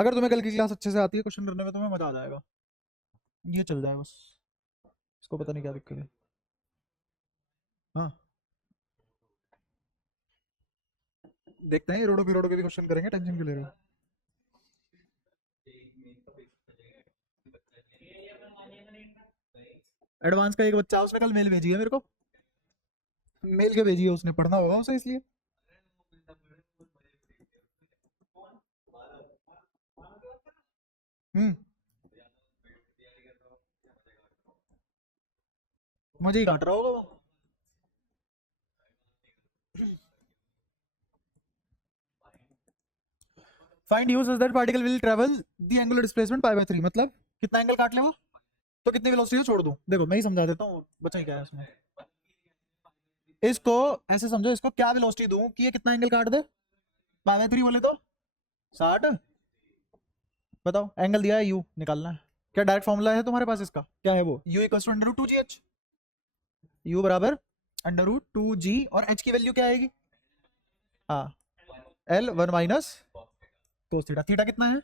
अगर तुम्हें कल की क्लास अच्छे से आती है, क्वेश्चन करने में तुम्हें मजा आ जाएगा। ये चल जाए बस, इसको पता नहीं क्या दिक्कत है। हाँ, देखते हैं रोडो के भी क्वेश्चन करेंगे, टेंशन क्यों ले रहे हो। एडवांस का एक बच्चा, उसने कल मेल भेजी है मेरे को, मेल के भेजी है उसने, पढ़ना होगा उसे इसलिए। हम्म, मुझे ही काट रहा होगा वो। Find you such that particle will travel the angular displacement pi by 3, मतलब कितना एंगल काट ले वो, तो कितनी वेलोसिटी छोड़ दूं। देखो मैं ही समझा देता हूँ, बचा ही क्या है इसमें। इसको ऐसे समझो, इसको क्या वेलोसिटी दूं कि ये कितना एंगल काट दे। पाई बाय 3 बोले तो 60। बताओ, एंगल दिया है यू, निकालना है। क्या डायरेक्ट फॉर्मूला है तुम्हारे पास इसका, क्या है वो, U equal to under root 2 GH। U बराबर अंडर रूट 2G, और एच की वैल्यू क्या आएगी। हाँ, L 1 minus cos theta. Theta कितना है,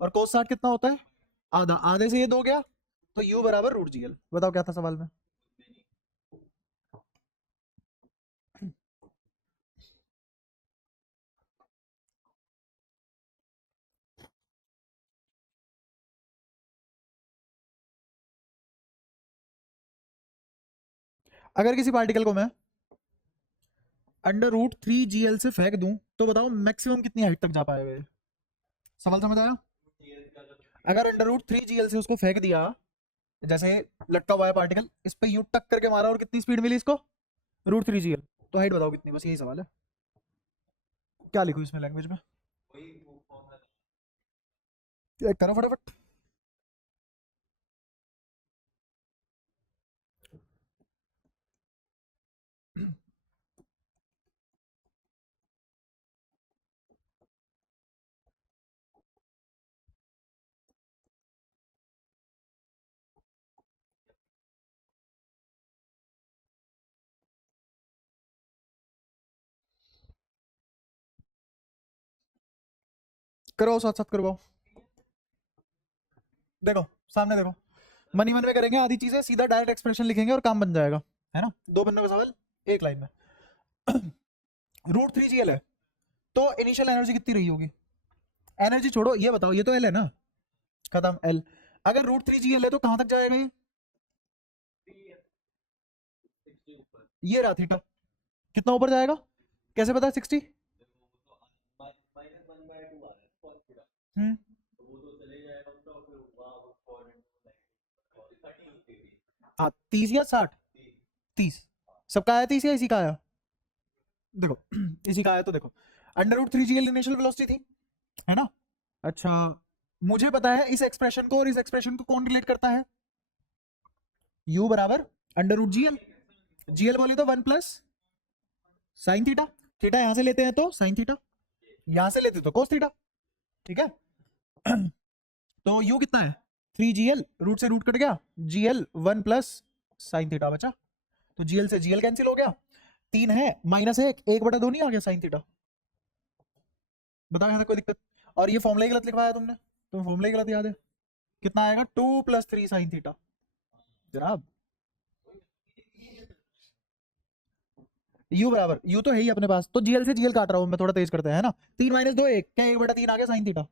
और कोस 60 कितना होता है, आधा, आधे से ये दो गया, तो यू बराबर रूट GL। बताओ क्या था सवाल में। अगर किसी पार्टिकल को मैं अंडर रूट 3GL से फेंक दूं, तो बताओ मैक्सिमम कितनी हाइट तक जा पाएगा ये। सवाल समझ आया। अगर अंडर रूट 3GL से उसको फेंक दिया, जैसे लटका हुआ है पार्टिकल, इस पे यूं टक करके मारा, और कितनी स्पीड मिली इसको, रूट 3GL, तो हाइट बताओ कितनी, बस यही सवाल है। क्या लिखूं इसमें लैंग्वेज में, एक करो फटाफट। करो साथ साथ करवाओ। देखो सामने देखो, मनी मन में करेंगे आधी चीजें, सीधा डायरेक्ट एक्सप्रेशन लिखेंगे और काम बन जाएगा, है ना। दो बंदों का सवाल एक लाइन में। रूट 3GL है, तो इनिशियल एनर्जी कितनी रही होगी। एनर्जी छोड़ो, ये बताओ, ये तो एल है ना, खत्म एल। अगर रूट 3GL है तो कहां तक जाएगा ये रहा थीटा, कितना ऊपर जाएगा, कैसे पता 60। हम्म, हाँ 30 या 60, 30, सबका आया 30 या इसी का आया। देखो इसी का आया, तो देखो under root 3GL initial velocity थी, है ना। अच्छा, मुझे पता है इस एक्सप्रेशन को और इस एक्सप्रेशन को कौन रिलेट करता है, u बराबर अंडर रूट GL। GL बोली तो 1 प्लस साइन थीटा, थीटा यहां से लेते हैं तो साइन थीटा, यहां से लेते तो कोस थीटा, ठीक है। तो u कितना है 3GL, रूट से रूट कट गया, GL 1 प्लस साइन थीटा बचा, तो GL से GL कैंसिल हो गया, 3 है माइनस 1/2 नहीं आ गया साइन थीटा। बताओ यहाँ तक कोई दिक्कत। और ये फॉर्मूला ही गलत लिखवाया तुमने, तुम्हें फॉर्मूला ही गलत याद है। कितना आएगा 2 + 3 साइन थीटा जनाब। यू बराबर, यू तो है ही अपने पास, तो जीएल से जीएल काट रहा हूं मैं, थोड़ा तेज करते हैं, है ना। 3 - 2 1, क्या 1/3 आ गया साइन थीटा।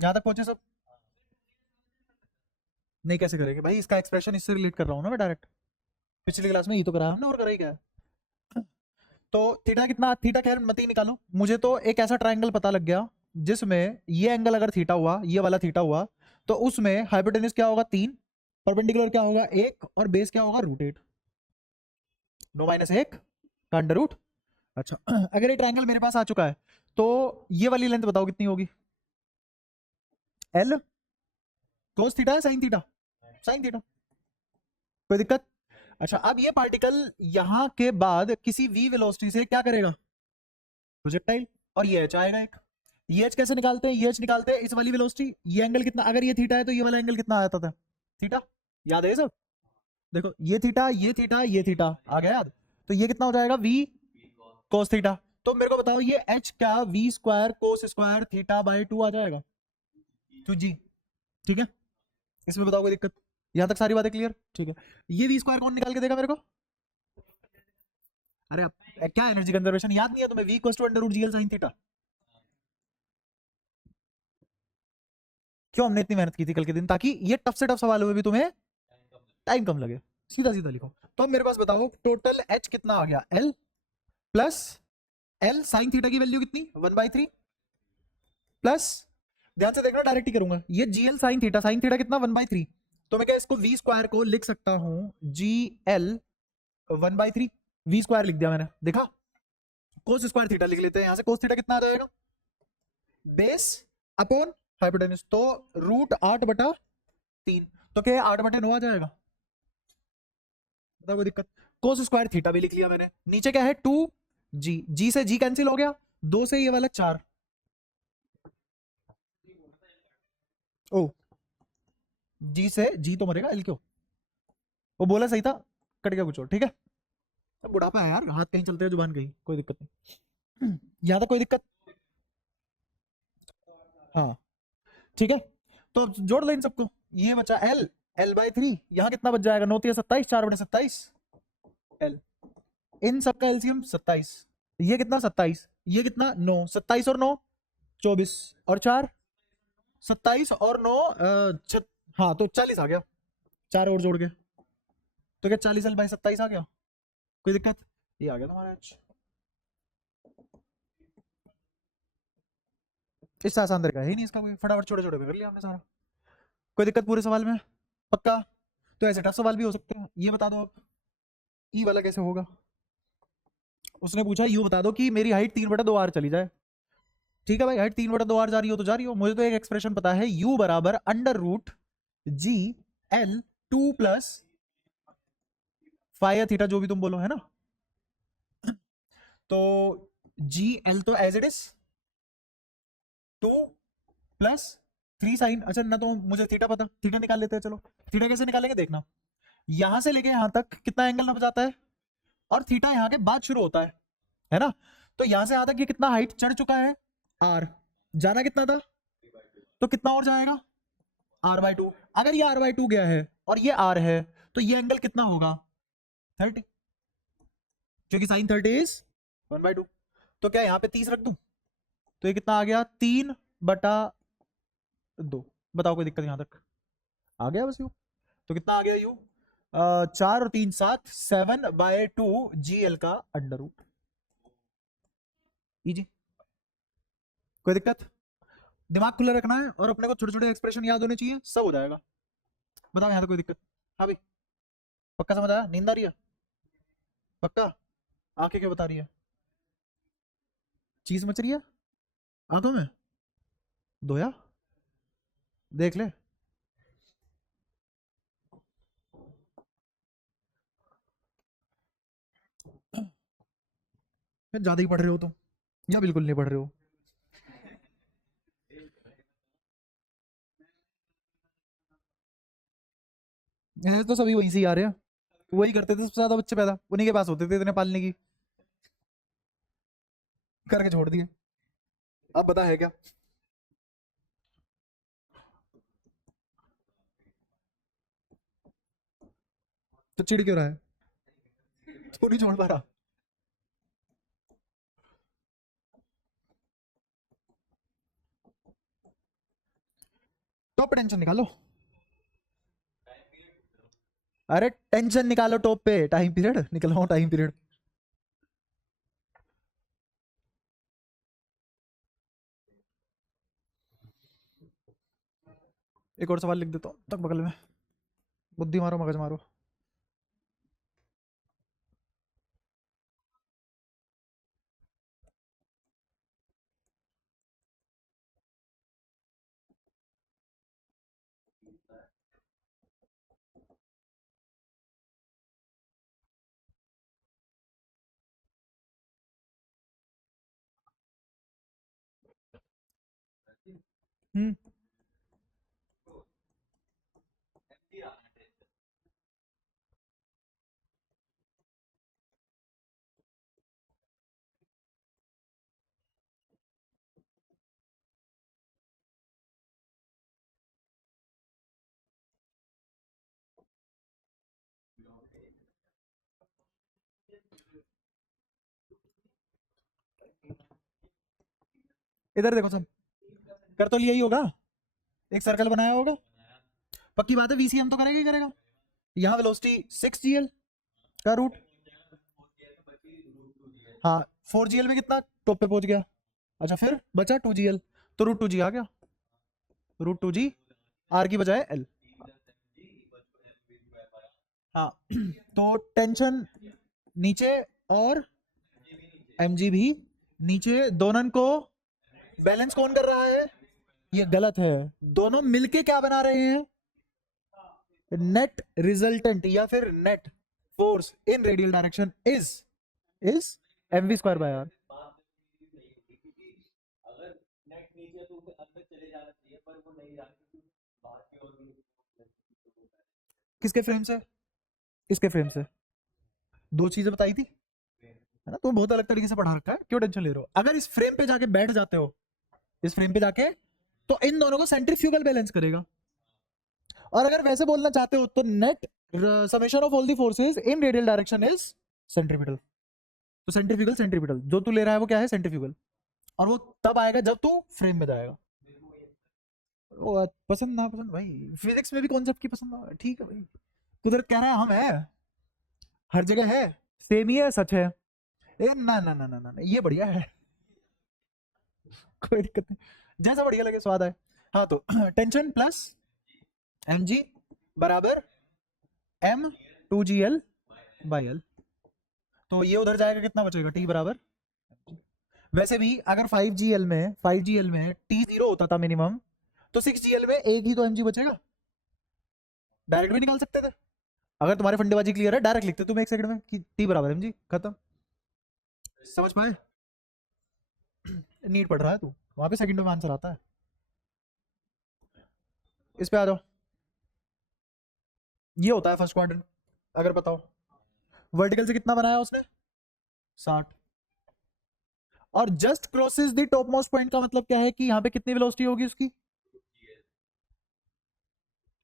यहां तक पहुंचे सब। नहीं कैसे करेंगे भाई, इसका एक्सप्रेशन इससे रिलेट कर रहा हूँ ना मैं डायरेक्ट, पिछली क्लास में ये तो करा हमने, और करा ही क्या है। तो थीटा कितना, थीटा खैर मत ही निकालो, मुझे तो एक ऐसा ट्राइंगल पता लग गया जिसमें ये एंगल अगर थीटा हुआ, ये वाला थीटा हुआ, तो उसमें हाइपोटेन्यूज क्या होगा 3, परपेंडिकुलर क्या होगा 1, और बेस क्या होगा √8, 9 - 1 का अंडर रूट। अच्छा अगर ये ट्राइंगल मेरे पास आ चुका है, तो ये वाली लेंथ बताओ कितनी होगी, एल कोस थीटा है साइन थीटा, साइन थीटा, कोई दिक्कत। अच्छा अब ये पार्टिकल यहां के बाद किसी v वेलोसिटी से क्या करेगा, प्रोजेक्टाइल, और ये एच आएगा एक। ये एच कैसे निकालते हैं, ये एच निकालते हैं इस वाली वेलोसिटी, ये एंगल कितना, अगर ये थीटा है तो ये वाला एंगल कितना आता था, थीटा, याद है ये सब। देखो ये थीटा, ये थीटा, ये थीटा आ गया याद, तो ये कितना हो जाएगा v cos थीटा। तो मेरे को बताओ ये h क्या v² cos² थीटा/2 आ जाएगा। टू जी। ठीक है, इसमें बताओ कोई दिक्कत? यहाँ तक सारी बातें क्लियर? ठीक है, ये वी स्क्वायर कौन निकाल के देगा मेरे को? अरे क्या एनर्जी कंजर्वेशन याद नहीं है तुम्हें? V equals to under root G L sine theta. क्यों हमने इतनी मेहनत की थी कल के दिन, ताकि ये टफ से टफ सवाल हुए भी तुम्हें टाइम कम लगे। सीधा सीधा लिखो। तो अब मेरे पास बताओ टोटल एच कितना आ गया? L plus L sine theta की वैल्यू कितनी? 1/3 प्लस, ध्यान से देखना डायरेक्ट ही करूंगा, ये जी एल साइन थीटा कितना? 1/3। तो मैं क्या इसको वी स्क्वायर को लिख सकता हूं जी एल 1/3। वी स्क्वायर लिख दिया मैंने, देखा? कोस स्क्वायर थीटा लिख लेते हैं, यहां से कोस थीटा कितना आ जाएगा? बेस अपॉन हाइपोटेन्यूज, तो √8/3। तो क्या 8/9 आ जाएगा? बताओ कोई दिक्कत? कोस स्क्वायर थीटा भी लिख लिया मैंने, नीचे क्या है? 2 जी से जी कैंसिल हो गया, 2 से ये वाला 4। ओ, जी से जी तो मरेगा, एल क्यों? वो बोला सही था, कट गया कुछ और। ठीक है, अब बुढ़ापा है यार, हाथ कहीं चलते हैं जुबान कहीं, कोई दिक्कत नहीं। यहाँ तक कोई दिक्कत? हाँ, ठीक है। तो अब जोड़ लो इन सबको, ये बचा एल, L/3, यहाँ कितना बच जाएगा? 9×3 = 27, 4/27 एल। इन सबका एलसीएम 27, ये कितना? 27, ये कितना? 9, 27 और 9 24, और 4 27 और 9 हाँ तो 40 आ गया, 4 और जोड़ के। तो क्या 40L/27 आ गया? कोई दिक्कत? ये आ गया तुम्हारा एच। इससे आसान तरीका है ही नहीं इसका कोई, फटाफट छोटे छोटे कर लिया हमने सारा। कोई दिक्कत पूरे सवाल में? पक्का? तो ऐसे टफ सवाल भी हो सकते हैं। ये बता दो अब, ई वाला कैसे होगा? उसने पूछा यू बता दो कि मेरी हाइट 3/2 r चली जाए। ठीक है भाई, हाइट 3/2 r जा रही हो तो जा रही हो, मुझे तो एक एक्सप्रेशन पता है, u बराबर under root G L 2 plus five theta, जो भी तुम बोलो, है ना? तो जी एल तो as it is 2 plus 3 sine, अच्छा ना तो मुझे थीटा पता, थीटा निकाल लेते हैं। चलो थीटा कैसे निकालेंगे देखना, यहां से लेके यहां तक कितना एंगल नप जाता है, और थीटा यहाँ के बाद शुरू होता है ना? तो यहां से यहां तक ये कितना हाइट चढ़ चुका है? आर। जाना कितना था? तो कितना और जाएगा? r/2। अगर ये r/2 गया है और ये r है, तो ये एंगल कितना होगा? 30, क्योंकि साइन 30 इज 1/2। तो क्या यहाँ पे 30 रख दूं? तो ये कितना आ गया? 3/2। बताओ कोई दिक्कत यहाँ तक? आ गया बस यू। तो कितना आ गया यू? 4 और 3 7, 7/2 जी एल का अंडर रूट। इजी, कोई दिक्कत? दिमाग खुला रखना है और अपने को छोटे छोटे एक्सप्रेशन याद होने चाहिए, सब हो जाएगा। बताओ यहाँ तक कोई दिक्कत? हाँ भाई, पक्का समझ आया? नींद आ रही है? पक्का? आंखें क्यों बता रही है? चीज मच रही है आंखों में? धोया? देख ले। ज्यादा ही पढ़ रहे हो तुम, या बिल्कुल नहीं पढ़ रहे हो? ऐसे तो सभी वहीं से ही आ रहे हैं, वही करते थे सबसे ज्यादा बच्चे पैदा, उन्हीं के पास होते थे इतने पालने की, करके छोड़ दिए। अब बता है क्या? तो चिढ़ क्यों रहा है? तू नहीं छोड़ पा रहा? टॉप पे टेंशन निकालो। अरे टेंशन निकालो टॉप पे, टाइम पीरियड निकलवाओ, टाइम पीरियड। एक और सवाल लिख देता हूँ तक बगल में, बुद्धि मारो, मगज मारो। हम्म। इधर देखो सब, कर तो लिया ही होगा, एक सर्कल बनाया होगा, पक्की बात है वीसीएम तो करेगा ही करेगा। यहाँ वेलोसिटी 6 GL का रूट, हाँ 4 GL में कितना टॉप पे पहुंच गया, अच्छा फिर बचा 2 GL, तो रूट 2G आ गया, रूट 2G आर की बजाय एल। हाँ तो टेंशन नीचे और mg भी नीचे, दोनों को बैलेंस कौन कर रहा है, ये गलत है, दोनों मिलके क्या बना रहे हैं, नेट रिजल्टेंट या फिर net force in radial direction is mv²/r। किसके फ्रेम से, इसके फ्रेम से, दो चीजें बताई थी है ना, तुम बहुत अलग तरीके से पढ़ा रखा है, क्यों टेंशन ले रहे हो, अगर इस फ्रेम पे जाके बैठ जाते हो, इस फ्रेम पे जाके, तो इन दोनों को सेंट्रीफ्यूगल बैलेंस करेगा, और अगर वैसे बोलना चाहते हो तो net summation of all the forces in radial direction is centripetal. तो सेंट्रीफ्यूगल सेंट्रीपिटल जो तू ले रहा है वो क्या है, सेंट्रीफ्यूगल, और वो तब आएगा जब तू फ्रेम में जाएगा। वो पसंद ना पसंद भाई, फिजिक्स में भी कॉन्सेप्ट की पसंद ना, ठीक है भाई, उधर कह रहा है हम है, हर जगह है, सेम ही है, सच है, ए ना ना ना ना ना, ये बढ़िया है कोई दिक्कत नहीं, जैसा बढ़िया लगे स्वाद आए। हाँ तो टेंशन प्लस mg बराबर m2gl/l, तो ये उधर जाएगा, कितना बचेगा, t बराबर, वैसे भी अगर 5gl में t0 होता था मिनिमम, तो 6gl में एक ही तो mg बचेगा, डायरेक्ट भी निकाल सकते थे, अगर तुम्हारे फंडेबाजी क्लियर है डायरेक्ट लिखते तुम एक सेकंड में कि t बराबर mg, खत्म, समझ पाए, नीट पढ़ रहा है तू, वहां पे सेकंड में आंसर आता है। इस पे आ जाओ, ये होता है फर्स्ट क्वाड्रेंट, अगर बताओ वर्टिकल से कितना बनाया उसने, 60, और just crosses the top most point का मतलब क्या है कि यहाँ पे कितनी वेलोसिटी होगी उसकी,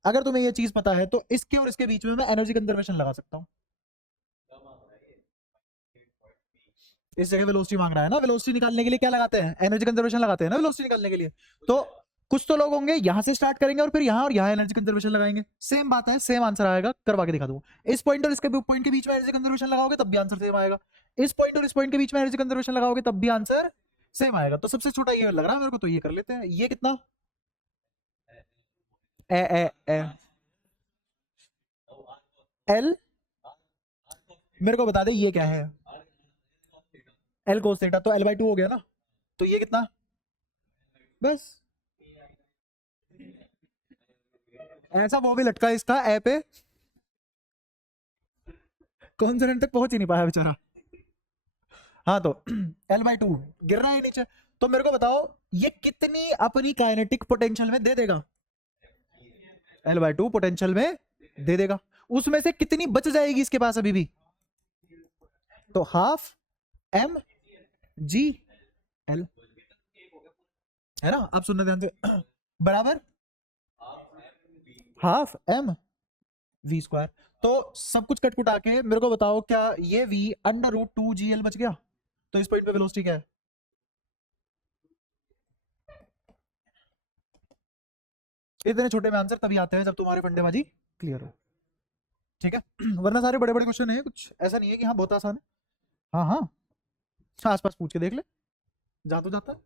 अगर तुम्हें ये चीज पता है तो इसके और इसके बीच में मैं एनर्जी कंजर्वेशन लगा सकता हूँ, इस जगह वेलोसिटी मांग रहा है ना, वेलोसिटी निकालने के लिए क्या लगाते हैं, एनर्जी कंजर्वेशन लगाते हैं ना वेलोसिटी निकालने के लिए, तो कुछ तो लोग होंगे यहाँ से स्टार्ट करेंगे और फिर यहाँ और यहाँ एनर्जी कंजर्वेशन लगाएंगे, सेम बात है, सेम आंसर आएगा, करवा के दिखा दूंगा, इस पॉइंट और इसके पॉइंट के बीच में एनर्जी कंजर्वेशन लगाओगे तब भी आंसर सेम आएगा, इस पॉइंट और इस पॉइंट के बीच में एनर्जी कंजर्वेशन लगाओगे तब भी आंसर सेम आएगा, तो सबसे छोटा ये लग रहा है मेरे को, तो ये कर लेते हैं, ये कितना, ए ए ए एल, मेरे को बता दे ये क्या है, एल कोस थीटा, तो L/2 हो गया ना, तो ये कितना, बस ऐसा वो भी लटका इसका ए पे, कॉन्सोनेंट तक पहुंच ही नहीं पाया बेचारा। हाँ तो L/2 गिर रहा है नीचे, तो मेरे को बताओ ये कितनी अपनी काइनेटिक पोटेंशियल में दे देगा, L/2 पोटेंशियल में दे देगा, उसमें से कितनी बच जाएगी इसके पास अभी भी, तो हाफ m g l, है ना, आप सुनना ध्यान से बराबर हाफ m v², तो सब कुछ कट कुटा के मेरे को बताओ क्या ये v √2gl बच गया, तो इस पॉइंट पे वेलोसिटी क्या है, इतने छोटे में आंसर तभी आते हैं जब तुम्हारे फंडेबाजी क्लियर हो, ठीक है वरना सारे बड़े बड़े क्वेश्चन है, कुछ ऐसा नहीं है कि हाँ बहुत आसान है, हाँ हाँ आसपास पूछ के देख ले, जा तो जाता है,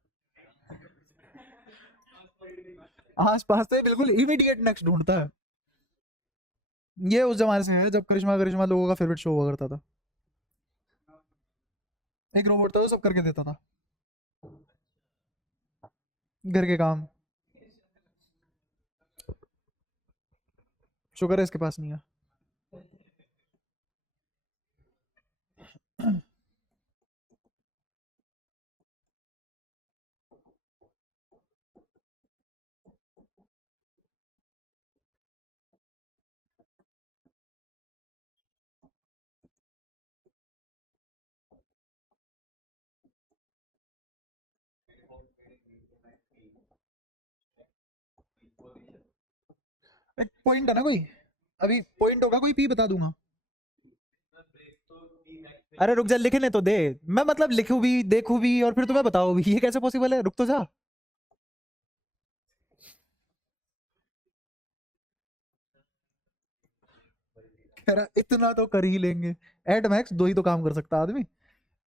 आसपास तो बिल्कुल इमीडिएट नेक्स्ट ढूंढता है, ये उस जमाने से है जब करिश्मा करिश्मा लोगों का फेवरेट शो हुआ करता था, एक रोबोट था जो सब करके देता था घर के काम, शुक्र है इसके पास नहीं है एक पॉइंट है ना कोई, अभी पॉइंट होगा कोई पी बता दूंगा, अरे रुक जा, लिखने तो दे। मैं मतलब लिखूं भी, देखूं भी, और फिर तुम्हें बताओ भी, ये कैसे पॉसिबल है? रुक तो जा। कह रहा इतना तो कर ही लेंगे। एट मैक्स दो ही तो काम कर सकता आदमी,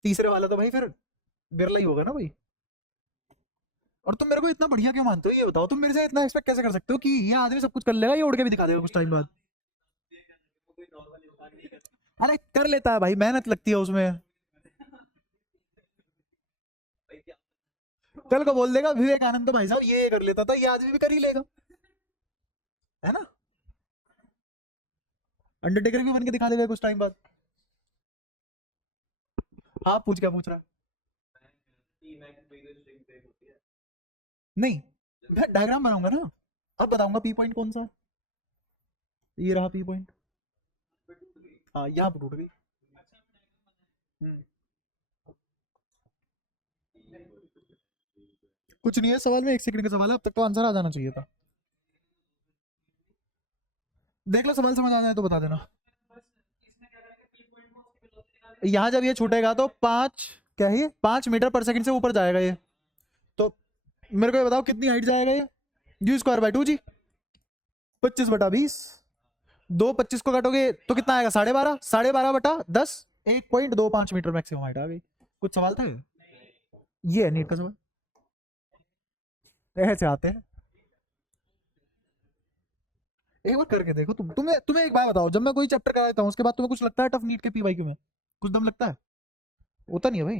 तीसरे वाला तो भाई फिर बिरला ही होगा ना भाई। और तुम मेरे को इतना बढ़िया क्यों मानते हो ये बताओ? तुम मेरे से इतना एक्सपेक्ट कैसे कर सकते हो कि ये आदमी सब कुछ कर लेगा, ये उड़ के भी दिखा देगा कुछ टाइम बाद? अरे कर लेता है भाई, मेहनत लगती है उसमें। कल को बोल देगा विवेकानंद तो भाई साहब ये कर लेता था, ये आदमी भी कर ही लेगा, है ना? अंडरटेकर भी बन के दिखा देगा कुछ टाइम बाद। हाँ पूछ, क्या पूछ रहा है? नहीं, मैं डायग्राम बनाऊंगा ना, अब बताऊंगा पी पॉइंट कौन सा। ये रहा पी पॉइंट। हाँ यहाँ पर टूट गई। हम्म, कुछ नहीं है सवाल में, 1 सेकंड का सवाल है, अब तक तो आंसर आ जाना चाहिए था। देख लो, सवाल समझ आ जाए तो बता देना। यहाँ जब ये छूटेगा तो 5, क्या है ये, 5 मीटर पर सेकंड से ऊपर जाएगा ये। तो मेरे को ये बताओ कितनी हाइट जाएगा ये? u²/2 जी, 25/20। 25 को काटोगे तो कितना आएगा? 12.5, 12.5/10, 1.25 मीटर मैक्सिमम हाइट आ गई। कुछ सवाल था ये है नीट का सवाल, ऐसे आते हैं। एक बार करके देखो तुम, तुम्हें एक बात बताओ, जब मैं कोई चैप्टर करा देता हूँ उसके बाद तुम्हें कुछ लगता है टफ नीट के पीवाईक्यू में? कुछ दम लगता है? होता नहीं है भाई।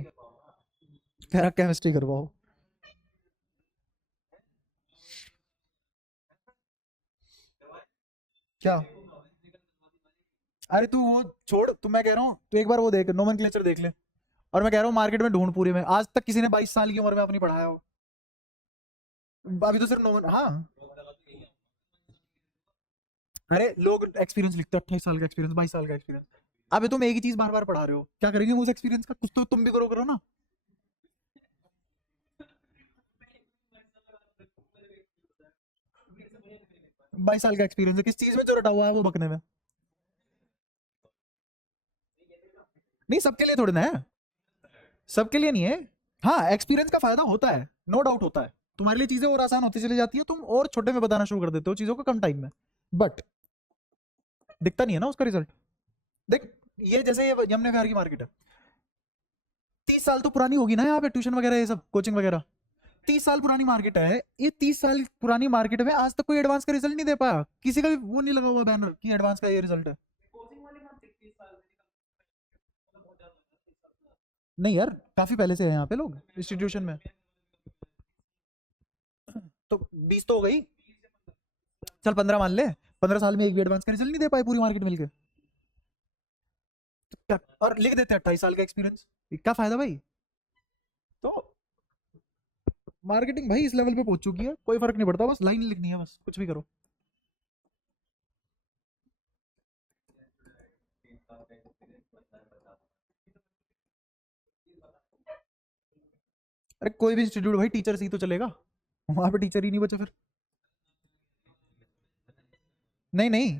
कह रहा केमिस्ट्री करवाओ। क्या? अरे तू वो छोड़, तू, मैं कह रहा हूँ तू एक बार वो देख, नोमेनक्लेचर देख ले। और मैं कह रहा हूँ मार्केट में ढूंढ, पूरी में आज तक किसी ने 22 साल की उम्र में अपनी पढ़ाया हो? अभी तो सिर्फ नोमन, हाँ। अरे लोग एक्सपीरियंस लिखते हैं, 28 साल का एक्सपीरियंस, 22 साल का एक्सपीरियंस। अबे तुम एक ही चीज बार बार पढ़ा रहे हो, क्या करेंगे उस एक्सपीरियंस का? कुछ तो तुम भी करो करो ना। 22 साल का एक्सपीरियंस है, किस चीज में जो रटा हुआ है वो बकने में? नहीं सबके लिए थोड़ी ना है, सबके लिए नहीं है। हाँ एक्सपीरियंस का फायदा होता है, नो डाउट होता है। तुम्हारे लिए चीजें और आसान होती चली जाती है, तुम और छोटे में बताना शुरू कर देते हो चीजों को कम टाइम में। बट दिखता नहीं है ना उसका रिजल्ट। देख, ये जैसे ये यमुना विहार की मार्केट है, 30 साल तो पुरानी होगी ना यहाँ पे, ट्यूशन वगैरह ये सब कोचिंग वगैरह। 30 साल पुरानी मार्केट है ये, 30 साल पुरानी मार्केट में आज तक कोई एडवांस का रिजल्ट नहीं दे पाया, किसी का भी वो नहीं लगा हुआ बैनर कि एडवांस का ये रिजल्ट है। नहीं यार, काफी पहले से है यहाँ पे लोग इंस्टीट्यूशन में। तो 20 तो हो गई, चल 15 मान ले। 15 साल में एक भी एडवांस का रिजल्ट नहीं दे पाए पूरी मार्केट मिलके, तो क्या? और लिख देते हैं 28 साल का एक्सपीरियंस, क्या फायदा भाई? तो मार्केटिंग भाई इस लेवल पे पहुंच चुकी है, कोई फर्क नहीं पड़ता, बस लाइन लिखनी है, बस कुछ भी करो। अरे कोई भी इंस्टीट्यूट भाई टीचर से ही तो चलेगा, वहां पे टीचर ही नहीं बचे फिर। नहीं नहीं।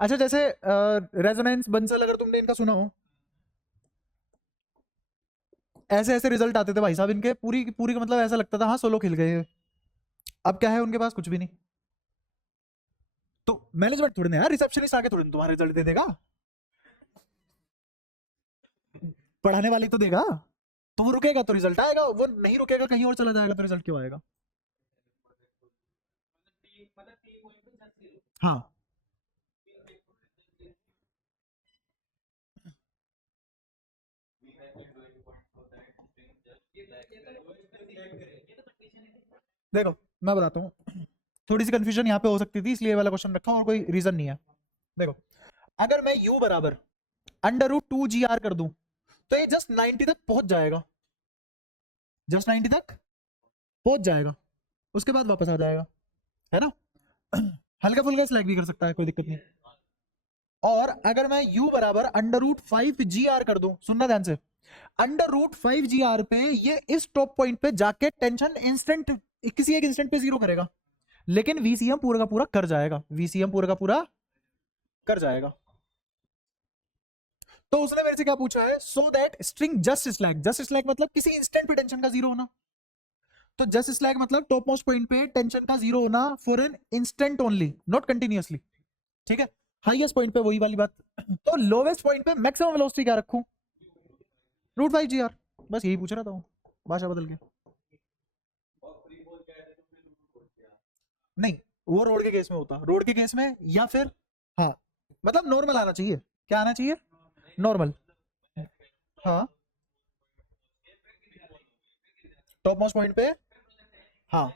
अच्छा जैसे रेजोनेंस बंसल, अगर तुमने इनका सुना हो, ऐसे ऐसे रिजल्ट आते थे भाई साहब इनके, पूरी पूरी का मतलब ऐसा लगता था हाँ सोलो खिल गए ये। अब क्या है उनके पास? कुछ भी नहीं। तो मैनेजमेंट थोड़ी ना यार, रिसेप्शनिस्ट आके थोड़ी ना तुम्हारा रिजल्ट दे देगा, पढ़ाने वाली तो देगा। तो वो रुकेगा तो रिजल्ट आएगा, वो नहीं रुकेगा कहीं और चला जाएगा तो रिजल्ट क्यों आएगा? हाँ। देखो मैं बताता हूँ, थोड़ी सी कंफ्यूजन यहाँ पे हो सकती थी इसलिए ये वाला क्वेश्चन रखा हूँ, और कोई रीजन नहीं है। देखो, अगर मैं u बराबर √2 GR कर दूं तो ये जस्ट 90 तक पहुंच जाएगा, जस्ट 90 तक पहुंच जाएगा, उसके बाद वापस आ जाएगा, है ना? हल्का फुल्का स्लैग भी कर सकता है, कोई दिक्कत नहीं। और अगर मैं u बराबर √5 GR कर दूं, सुनना ध्यान से, √5 GR पे ये इस टॉप पॉइंट पे जाके टेंशन इंस्टेंट, किसी एक इंस्टेंट पे जीरो करेगा, लेकिन वीसीएम पूरा का पूरा कर जाएगा, वीसीएम पूरा का पूरा कर जाएगा। तो उसने मेरे से क्या पूछा है, so that string just slack, just slack मतलब किसी इंस्टेंट पे टेंशन का जीरो होना, तो जस्ट स्लैक मतलब टॉप मोस्ट पॉइंट पे टेंशन का जीरो होना for an instant only, not continuously, ठीक है। हाईएस्ट पॉइंट पे वही वाली बात, तो लोवेस्ट पॉइंट पे मैक्सिमम वेलोसिटी क्या रखूं, √5 GR, बस यही पूछ रहा था, भाषा बदल के। नहीं, वो रोड के केस में होता, रोड के केस में, या फिर हाँ, मतलब नॉर्मल आना चाहिए, क्या आना चाहिए, नॉर्मल, हाँ, टॉप मोस्ट पॉइंट पे, हाँ।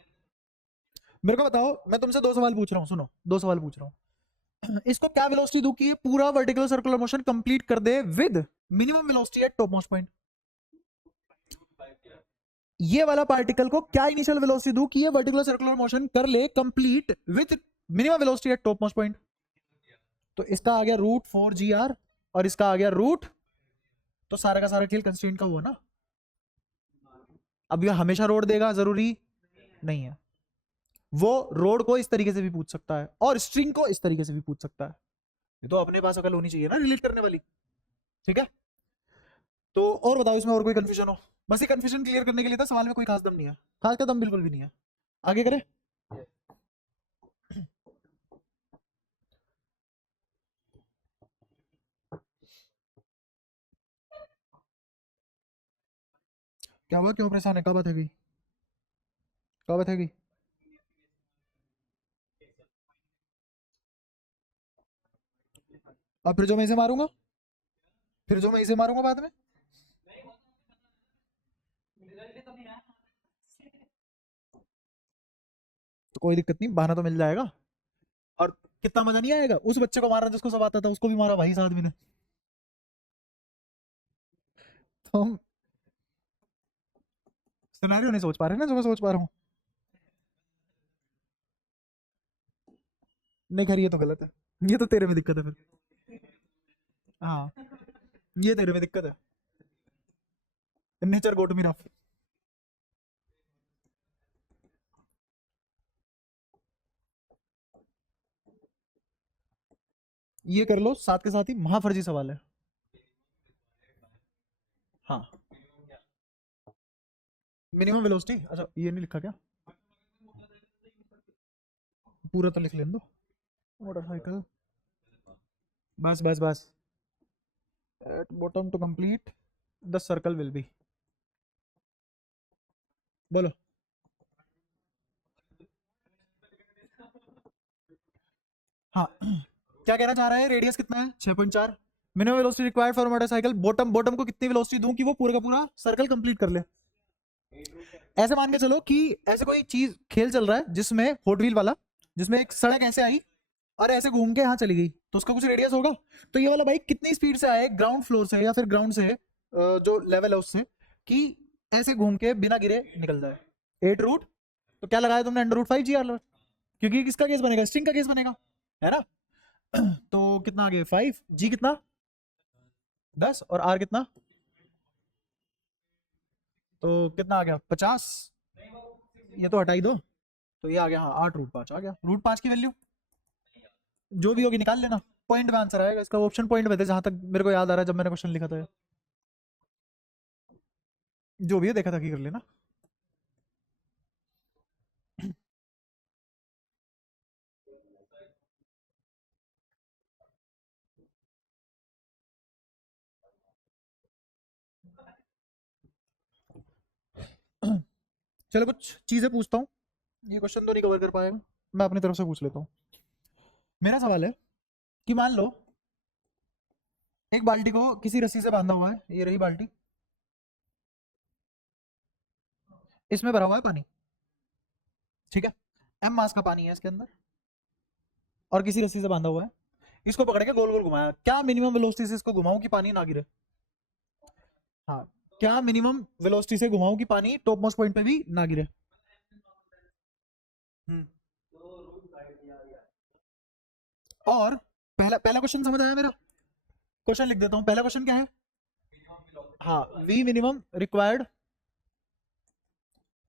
मेरे को बताओ, मैं तुमसे दो सवाल पूछ रहा हूँ, सुनो, दो सवाल पूछ रहा हूँ। इसको क्या वेलोसिटी दूं कि ये पूरा वर्टिकल सर्कुलर मोशन कंप्लीट कर दे with minimum velocity at top most point, ये वाला पार्टिकल को क्या इनिशियल वेलोसिटी दूं कि ये वर्टिकुलर सर्कुलर मोशन कर ले complete with minimum velocity at top most point, तो इसका आ गया √4 GR और इसका आ गया रूट, तो सारा का सारा खेल कंस्ट्रेंट का हुआ ना। अब ये हमेशा रोड देगा जरूरी नहीं है, वो रोड को इस तरीके से भी पूछ सकता है और स्ट्रिंग को इस तरीके से भी पूछ सकता है, ये तो अपने पास अकल होनी चाहिए ना रिलेट करने वाली, ठीक है। तो और बताओ इसमें और कोई कंफ्यूजन हो, बस ये कंफ्यूजन क्लियर करने के लिए था, सवाल में कोई खास दम नहीं है, खास का दम बिल्कुल भी नहीं है, आगे करें। क्या हुआ, क्यों परेशान है, कब बात है गई, कब बात है गई, अब फिर जो मैं इसे मारूंगा, फिर जो मैं इसे मारूंगा बाद में, तो कोई दिक्कत नहीं, बहाना तो मिल जाएगा। और कितना मजा नहीं आएगा, उस बच्चे को मारा जिसको सब आता था, उसको भी मारा भाई इस आदमी ने, तो हम सिनेरियो नहीं सोच पा रहे ना जो मैं सोच पा रहा हूँ, नहीं खैर ये तो गलत है, ये तो तेरे में दिक्कत है फिर, हाँ, ये तेरे में दिक्कत है, नेचर गोट मी रफ। ये कर लो साथ के साथ ही महाफर्जी सवाल है, हाँ, मिनिमम वेलोसिटी, अच्छा ये नहीं लिखा क्या, पूरा तो लिख लेने दो, मोटरसाइकिल, बस बस बस, at bottom to complete the circle will be, बोलो, हाँ। क्या कहना चाह रहा है, रेडियस कितना है 6.4, minimum velocity required for motorcycle, bottom bottom को कितनी वेलोसिटी दूं कि वो पूरा का पूरा सर्कल कंप्लीट कर ले, ऐसे मान के चलो कि ऐसे कोई चीज खेल चल रहा है जिसमें हॉट व्हील वाला, जिसमें एक सड़क ऐसे आई और ऐसे घूम के यहाँ चली गई, तो उसका कुछ रेडियस होगा, तो ये वाला बाइक कितनी स्पीड से आए ग्राउंड फ्लोर से या फिर ग्राउंड से जो लेवल है उससे, कि ऐसे घूम के बिना गिरे निकल जाए 8 रूट, तो क्या लगाया तुमने √5 GR, क्योंकि किसका केस बनेगा, स्ट्रिंग का केस बनेगा, है ना। तो कितना आ गया 5 जी कितना 10 और आर कितना, तो कितना आ गया 50, ये तो हटा ही दो, तो ये आ गया, हाँ 8 √5 आ गया, √5 की वैल्यू जो भी होगी निकाल लेना, पॉइंट में आंसर आएगा इसका, ऑप्शन पॉइंट में थे जहां तक मेरे को याद आ रहा है जब मैंने क्वेश्चन लिखा था, जो भी है देखा था कि कर लेना। चलो कुछ चीजें पूछता हूँ, ये क्वेश्चन तो नहीं कवर कर पाएगा, मैं अपनी तरफ से पूछ लेता हूँ। मेरा सवाल है कि मान लो एक बाल्टी को किसी रस्सी से बांधा हुआ है, ये रही बाल्टी, इसमें भरा हुआ है पानी, ठीक है, M मास का पानी है इसके अंदर, और किसी रस्सी से बांधा हुआ है, इसको पकड़ के गोल गोल घुमाया, क्या मिनिमम वेलोसिटी से इसको घुमाऊं कि पानी ना गिरे, हाँ, क्या मिनिमम वेलोसिटी से घुमाऊं कि पानी टॉप मोस्ट पॉइंट पे भी ना गिरे, हम्म, और पहला पहला क्वेश्चन समझ आया मेरा, क्वेश्चन लिख देता हूँ, पहला क्वेश्चन क्या है, हाँ, V minimum required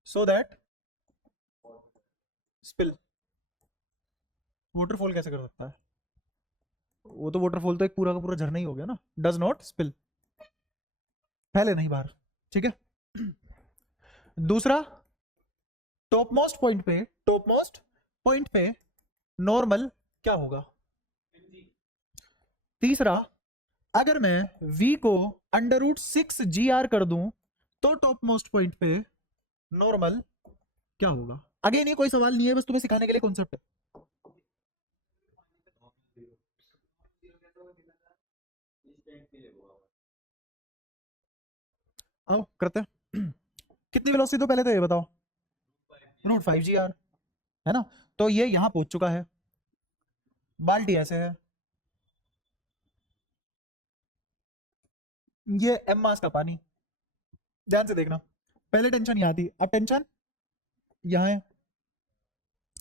so that spill, waterfall कैसे कर सकता है, वो तो वाटरफॉल तो एक पूरा का पूरा झरना ही हो गया ना, डज नॉट स्पिल, फैले नहीं बाहर, ठीक है। दूसरा, टॉप मोस्ट पॉइंट पे नॉर्मल क्या होगा। तीसरा, अगर मैं v को √6 GR कर दूं तो टॉप मोस्ट पॉइंट पे नॉर्मल क्या होगा। अगेन ये कोई सवाल नहीं है, बस तुम्हें सिखाने के लिए कॉन्सेप्ट है। आओ करते हैं। कितनी वेलोसिटी तो पहले तो ये बताओ। √5 GR है ना, तो ये यहां पहुंच चुका है, बाल्टी ऐसे है, ये m मास का पानी। ध्यान से देखना, पहले टेंशन यहाँ थी, अब टेंशन यहाँ है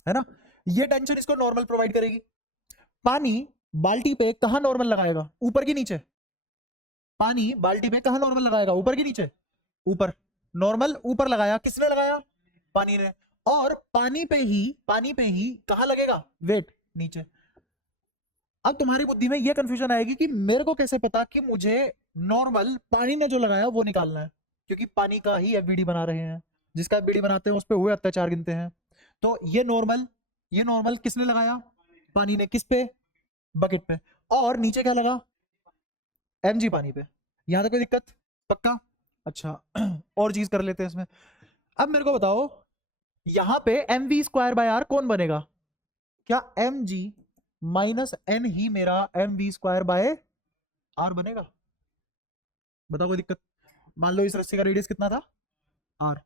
ना। ये टेंशन इसको नॉर्मल प्रोवाइड करेगी। पानी बाल्टी पे कहां नॉर्मल लगाएगा, ऊपर की नीचे। पानी बाल्टी पे कहां नॉर्मल लगाएगा, ऊपर की नीचे। ऊपर। नॉर्मल ऊपर लगाया, किसने लगाया, पानी ने। और पानी पे ही कहां लगेगा, वेट, नीचे। अब तुम्हारी बुद्धि में यह कंफ्यूजन आएगी कि मेरे को कैसे पता कि मुझे नॉर्मल पानी ने जो लगाया वो निकालना है, क्योंकि पानी का ही एफबीडी बना रहे हैं, जिसका एफबीडी बनाते हैं उस पे हुए अत्याचार गिनते हैं। तो ये नॉर्मल किसने लगाया, पानी ने, किस पे, बकेट पे। और नीचे क्या लगा, mg पानी पे। यहां तक कोई दिक्कत, पक्का। अच्छा और चीज कर लेते हैं इसमें। अब मेरे को बताओ, यहां पे mv²/r कौन बनेगा, क्या mg माइनस n ही मेरा mv²/r बनेगा। बताओ कोई दिक्कत। मान लो इस रस्सी का रेडियस कितना था, r।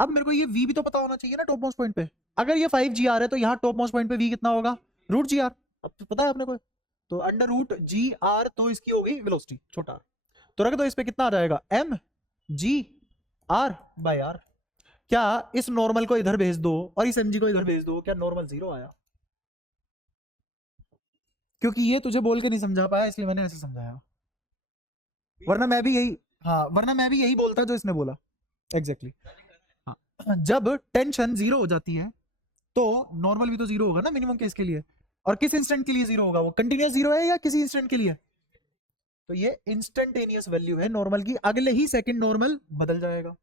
अब मेरे को ये v भी तो पता होना चाहिए ना टॉप मोस्ट पॉइंट पे। अगर ये 5 GR है तो यहाँ टॉप मोस्ट पॉइंट पे v कितना होगा, √GR। अब तो पता है अपने को, तो √GR, तो इसकी होगी वेलोसिटी, छोटा r। तो रख दो इस पे, कितना आ जाएगा, mg/r। क्या इस नॉर्मल को इधर भेज दो और इस mg को इधर भेज दो, क्या नॉर्मल 0 आया। क्योंकि ये तुझे बोल के नहीं समझा पाया, इसलिए मैंने ऐसे समझाया, वरना मैं भी यही, हाँ वरना मैं भी यही बोलता जो इसने बोला, एग्जैक्टली exactly। हाँ, जब टेंशन 0 हो जाती है तो नॉर्मल भी तो 0 होगा ना मिनिमम केस के लिए। और किस इंस्टेंट के लिए 0 होगा, वो कंटिन्यूस 0 है या किसी इंस्टेंट के लिए। तो ये इंस्टेंटेनियस वैल्यू है नॉर्मल की, अगले ही सेकंड नॉर्मल बदल जाएगा।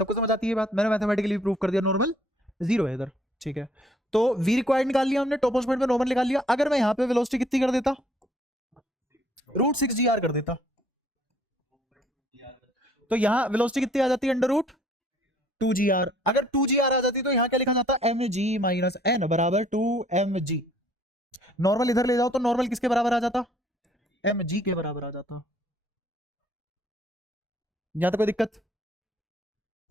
सबको समझ आती है बात, मैंने मैथमेटिकली प्रूव कर दिया नॉर्मल 0 है इधर, ठीक है। तो v रिक्वायर्ड निकाल लिया हमने, टॉप मोस्ट पॉइंट पे नॉर्मल निकाल लिया। अगर मैं यहाँ पे वेलोसिटी कितनी कर देता, √6 GR कर देता, तो यहाँ वेलोसिटी कितनी आ जाती है, √2 GR। अगर 2 GR आ जाती तो यहाँ क्या लिखा जाता, mg माइनस n बराबर 2mg। नॉर्मल इधर ले जाओ तो नॉर्मल किसके बराबर आ जाता, mg के बराबर आ जाता। यहां तक कोई दिक्कत,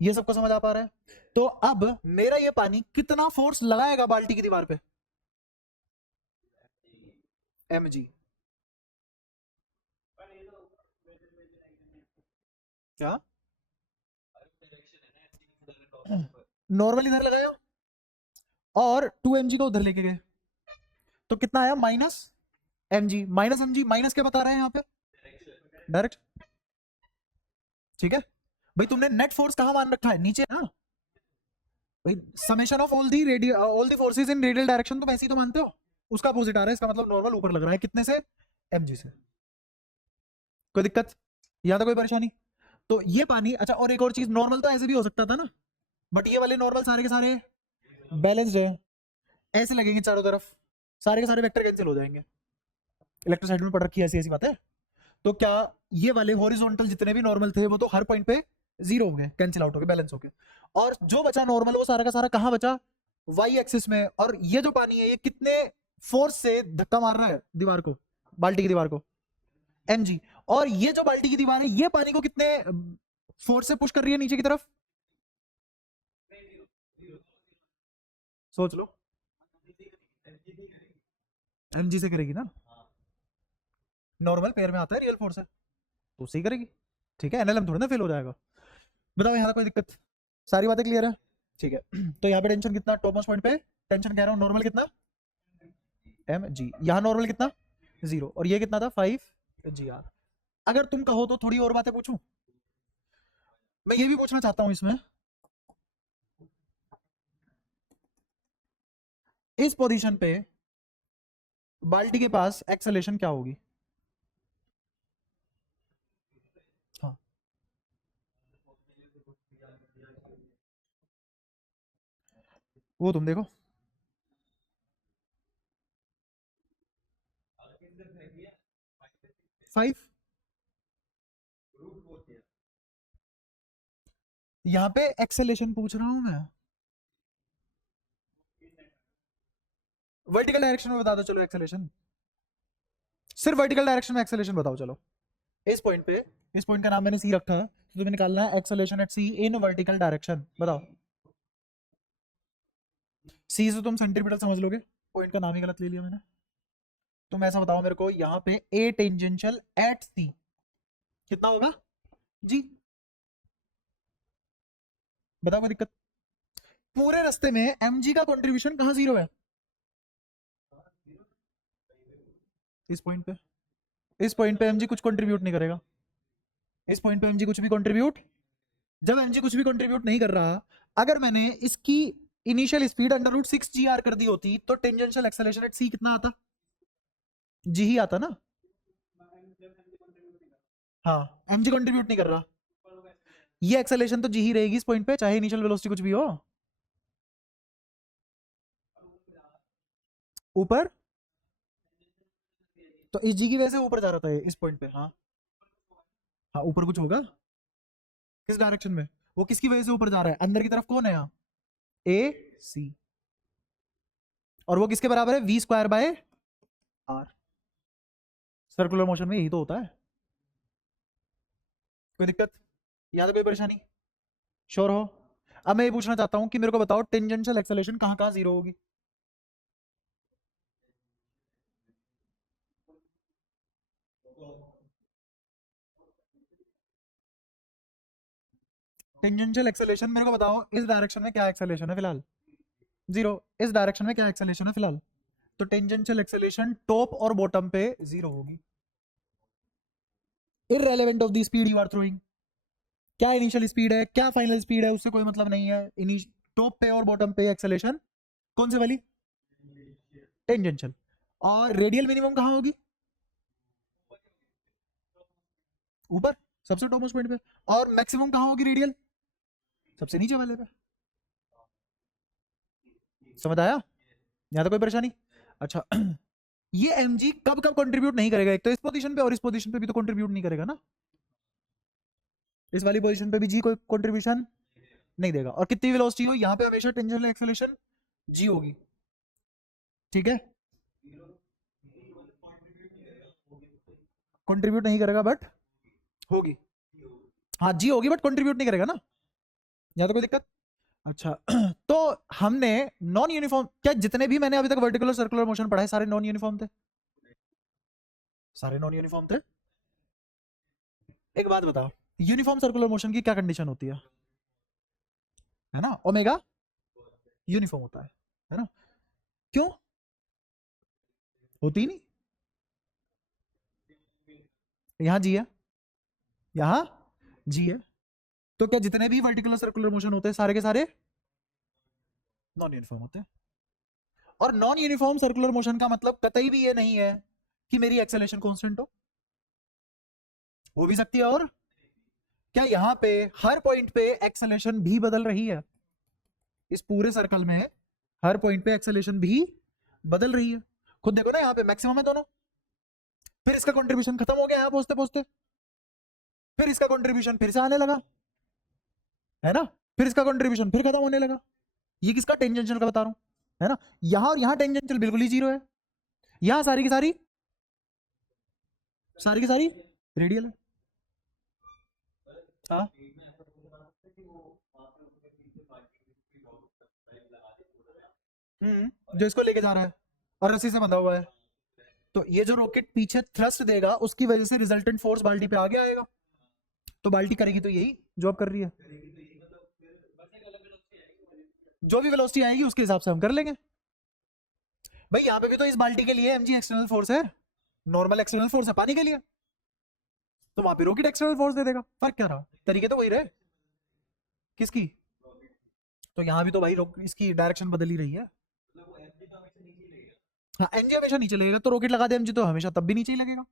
ये सबको समझ आ पा रहा है। तो अब मेरा ये पानी कितना फोर्स लगाएगा बाल्टी की दीवार पे, mg। क्या, नॉर्मल इधर लगाया और 2mg को उधर लेके गए, तो कितना आया, -mg। -mg माइनस क्या बता रहे हैं यहाँ पे, डायरेक्ट, ठीक है। भाई तुमने नेट फोर्स कहां मान रखा है, नीचे ना। भाई summation of all the forces in radial direction, तुम ऐसे ही तो मानते हो, उसका अपोजिट आ रहा है, इसका मतलब नॉर्मल ऊपर लग रहा है, कितने से, mg से। कोई दिक्कत, यहां तक कोई परेशानी। तो ये पानी, अच्छा और एक और चीज, नॉर्मल तो ऐसे भी हो सकता था ना, बट ये वाले नॉर्मल सारे के सारे बैलेंस्ड है, ऐसे लगेंगे चारों तरफ, सारे के सारे वेक्टर कैंसिल हो जाएंगे। इलेक्ट्रोसाइड में पढ़ रखी है ऐसी ऐसी बातें। तो क्या ये वाले हॉरिजॉन्टल जितने भी नॉर्मल थे वो तो हर पॉइंट पे 0 हो गए, कैंसिल आउट हो गए, बैलेंस हो गए। और जो बचा नॉर्मल वो सारा का सारा कहां बचा, वाई एक्सिस में। और ये जो पानी है ये कितने फोर्स से धक्का मार रहा है दीवार को, बाल्टी की दीवार को, mg। और ये जो बाल्टी की दीवार है ये पानी को कितने फोर्स से पुश कर रही है नीचे की तरफ, सोच लो, mg से करेगी ना, नॉर्मल पेयर में आता है रियल फोर्स है तो सही करेगी, ठीक है। एनएलएम थोड़ा ना फेल हो जाएगा। बताओ यहाँ कोई दिक्कत, सारी बातें क्लियर है, ठीक है। तो यहाँ पे टेंशन कितना, टॉप मोस्ट पॉइंट पे टेंशन कह रहा हूँ नॉर्मल कितना, mg। यहाँ नॉर्मल कितना, 0, और ये कितना था, 5 GR। अगर तुम कहो तो थोड़ी और बातें पूछूं, मैं ये भी पूछना चाहता हूं इसमें, इस पोजीशन पे बाल्टी के पास एक्सेलेरेशन क्या होगी? हाँ, वो तुम देखो। 5। यहाँ पे एक्सेलेरेशन पूछ रहा हूं मैं। वर्टिकल डायरेक्शन में बता दो चलो एक्सेलेरेशन, सिर्फ वर्टिकल डायरेक्शन में एक्सेलेरेशन बताओ चलो। इस पॉइंट पे, इस पॉइंट का नाम मैंने सी रखा है, तो तुम्हें निकालना है acceleration at C in vertical direction. बताओ। सी से तुम सेंटीमीटर समझ लोगे, पॉइंट का नाम ही गलत ले लिया मैंने। तुम ऐसा बताओ मेरे को, यहाँ पे ए टेंजेंशियल एट सी कितना होगा जी? बताओ कोई दिक्कत? पूरे रास्ते में एम जी का कॉन्ट्रीब्यूशन कहाँ जीरो है? इस पॉइंट पे, इस पॉइंट पे एमजी कुछ कंट्रीब्यूट नहीं करेगा। इस पॉइंट पे एमजी कुछ भी कंट्रीब्यूट, जब एमजी कुछ भी कंट्रीब्यूट नहीं कर रहा, अगर मैंने इसकी initial speed under root 6 G R कर दी होती तो टेंजेंशियल एक्सेलरेशन एट सी कितना आता? जी ही आता ना। हाँ, एमजी कंट्रीब्यूट नहीं कर रहा, ये एक्सेलरेशन तो जी ही रहेगी इस पॉइंट पे, चाहे इनिशियल वेलोसिटी कुछ भी हो। ऊपर, तो इस जी की वजह से ऊपर जा रहा था ये इस पॉइंट पे। हाँ, हाँ ऊपर कुछ होगा, किस डायरेक्शन में? वो किसकी वजह से ऊपर जा रहा है? अंदर की तरफ कौन है यहाँ? ए सी, और वो किसके बराबर है? V square by R. Circular motion में यही तो होता है। कोई दिक्कत या तो कोई परेशानी? श्योर हो? अब मैं ये पूछना चाहता हूं कि मेरे को बताओ टेंजेंशियल एक्सेलरेशन कहाँ कहाँ जीरो होगी? टेंजेंशियल एक्सेलरेशन मेरे को बताओ, इस डायरेक्शन में क्या एक्सेलरेशन है फिलहाल? जीरो। इस डायरेक्शन में क्या एक्सेलरेशन है फिलहाल? तो टेंजेंशियल एक्सेलरेशन टॉप और बॉटम पे जीरो होगी, irrelevant of the speed you are throwing. क्या इनिशियल स्पीड है, क्या फाइनल स्पीड है, उससे कोई मतलब नहीं है। टॉप पे और बॉटम पे एक्सेलरेशन कौन से वाली? टेंजेंशियल। और रेडियल मिनिमम कहाँ होगी? ऊपर, सबसे टॉप मोस्ट पॉइंट पे। और मैक्सिमम कहाँ होगी रेडियल? सबसे नीचे वाले पे। समझ आया? यहाँ तो कोई परेशानी? अच्छा ये mg कब कब कंट्रीब्यूट नहीं करेगा? एक तो इस पोजीशन पे और इस पोजीशन पे भी तो कंट्रीब्यूट नहीं करेगा ना। इस वाली पोजीशन पे भी जी कोई कंट्रीब्यूशन नहीं देगा, और कितनी वेलोसिटी हो यहाँ पे हमेशा टेंजेंशियल एक्सेलरेशन जी होगी। ठीक है, कंट्रीब्यूट नहीं करेगा बट होगी। हाँ जी होगी बट कंट्रीब्यूट नहीं करेगा ना, यहाँ तो कोई दिक्कत? अच्छा तो हमने नॉन यूनिफॉर्म, क्या जितने भी मैंने अभी तक वर्टिकुलर सर्कुलर मोशन पढ़ाए सारे नॉन यूनिफॉर्म थे? सारे नॉन यूनिफॉर्म थे। एक बात बताओ, यूनिफॉर्म सर्कुलर मोशन की क्या कंडीशन होती है ना? ओमेगा यूनिफॉर्म होता है ना? क्यों? होती ही नहीं। यहाँ जी है, यहाँ जी है, तो क्या जितने भी वर्टिकुलर सर्कुलर मोशन होते हैं सारे के सारे नॉन यूनिफॉर्म होते हैं? और नॉन यूनिफॉर्म सर्कुलर मोशन का मतलब कतई भी ये नहीं है कि मेरी एक्सेलरेशन कांस्टेंट हो, हो भी सकती है। और क्या यहाँ पे हर पॉइंट पे एक्सेलरेशन भी बदल रही है? इस पूरे सर्कल में हर पॉइंट पे एक्सेलरेशन भी बदल रही है। खुद देखो ना, यहाँ पे मैक्सिमम है दोनों, फिर इसका कंट्रीब्यूशन खत्म हो गया यहाँ पहुंचते पहुंचते, फिर इसका कंट्रीब्यूशन फिर से आने लगा, है ना? फिर इसका कंट्रीब्यूशन फिर खत्म होने लगा। ये किसका? टेंजेंशियल का बता रहा हूं, है ना? यहां और यहां टेंजेंशियल बिल्कुल ही जीरो है, यहां सारी की सारी, सारी की सारी रेडियल है। हाँ, जो इसको लेके जा रहा है और रस्सी से बंधा हुआ है, तो ये जो रॉकेट पीछे थ्रस्ट देगा उसकी वजह से रिजल्टेंट फोर्स बाल्टी पे आगे आएगा, तो बाल्टी करेगी तो यही जो अब कर रही है। जो भी वेलोसिटी आएगी उसके हिसाब से हम कर लेंगे। भाई यहाँ पे भी तो इस बाल्टी के लिए mg एक्सटर्नल फोर्स है, नॉर्मल एक्सटर्नल फोर्स है पानी के लिए, तो वहां पे रॉकेट एक्सटर्नल फोर्स दे देगा। फर्क क्या रहा? तरीके तो वही रहे। किसकी? तो यहाँ भी तो भाई इसकी डायरेक्शन बदल ही रही है। हाँ एनजी हमेशा नीचे लगेगा, तो रॉकेट लगा दे एमजी तो हमेशा तब भी नीचे ही लगेगा।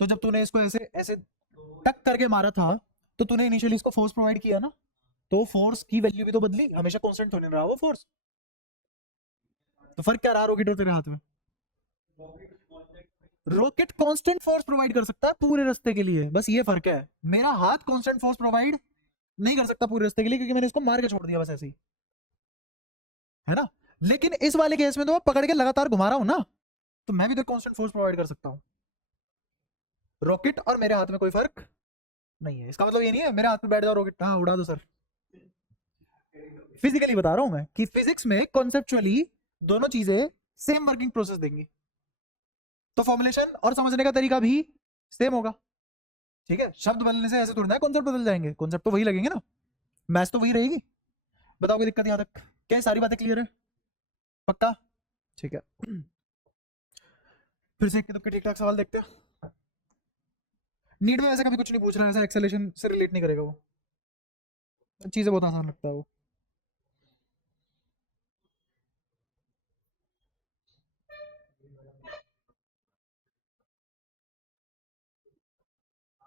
तो जब तूने इसको ऐसे ऐसे टक करके मारा था, तो तूने इनिशियली इसको फोर्स प्रोवाइड किया ना, तो फोर्स की वैल्यू भी तो बदली, हमेशा कांस्टेंट थोड़ी ना रहा वो फोर्स। तो फर्क क्या रहा रॉकेट और तेरे हाथ में? रॉकेट कांस्टेंट फोर्स प्रोवाइड कर सकता है पूरे रास्ते के लिए, बस ये फर्क है। मेरा हाथ कांस्टेंट फोर्स प्रोवाइड नहीं कर सकता पूरे रास्ते के लिए, क्योंकि मैंने इसको मार के छोड़ दिया बस ऐसे ही, है ना। लेकिन इस वाले केस में तो मैं पकड़ के लगातार घुमा रहा हूं ना, तो मैं भी तो कांस्टेंट फोर्स प्रोवाइड कर सकता हूं। रॉकेट और मेरे हाथ में कोई फर्क नहीं है। इसका मतलब ये नहीं है मेरे हाथ में बैठ जाओ रॉकेट हाँ उड़ा दो सर। फिजिकली बता रहा हूं मैं कि फिजिक्स में कॉन्सेप्चुअली दोनों चीजें सेम वर्किंग प्रोसेस देंगी, तो फॉर्मुलेशन और समझने का तरीका भी सेम होगा। ठीक है, शब्द बदलने से ऐसे थोड़ी ना कॉन्सेप्ट बदल जाएंगे, कॉन्सेप्ट तो वही लगेंगे ना, मैथ्स तो वही रहेगी। बताओ कोई दिक्कत यहाँ तक? क्या सारी बातें क्लियर है? पक्का? ठीक है। फिर से एक ठीक ठाक सवाल देखते हैं। नीट में वैसे कभी कुछ नहीं पूछ रहा है, ऐसा एक्सेलेरेशन से रिलेट नहीं करेगा वो, चीजें बहुत आसान लगता है वो।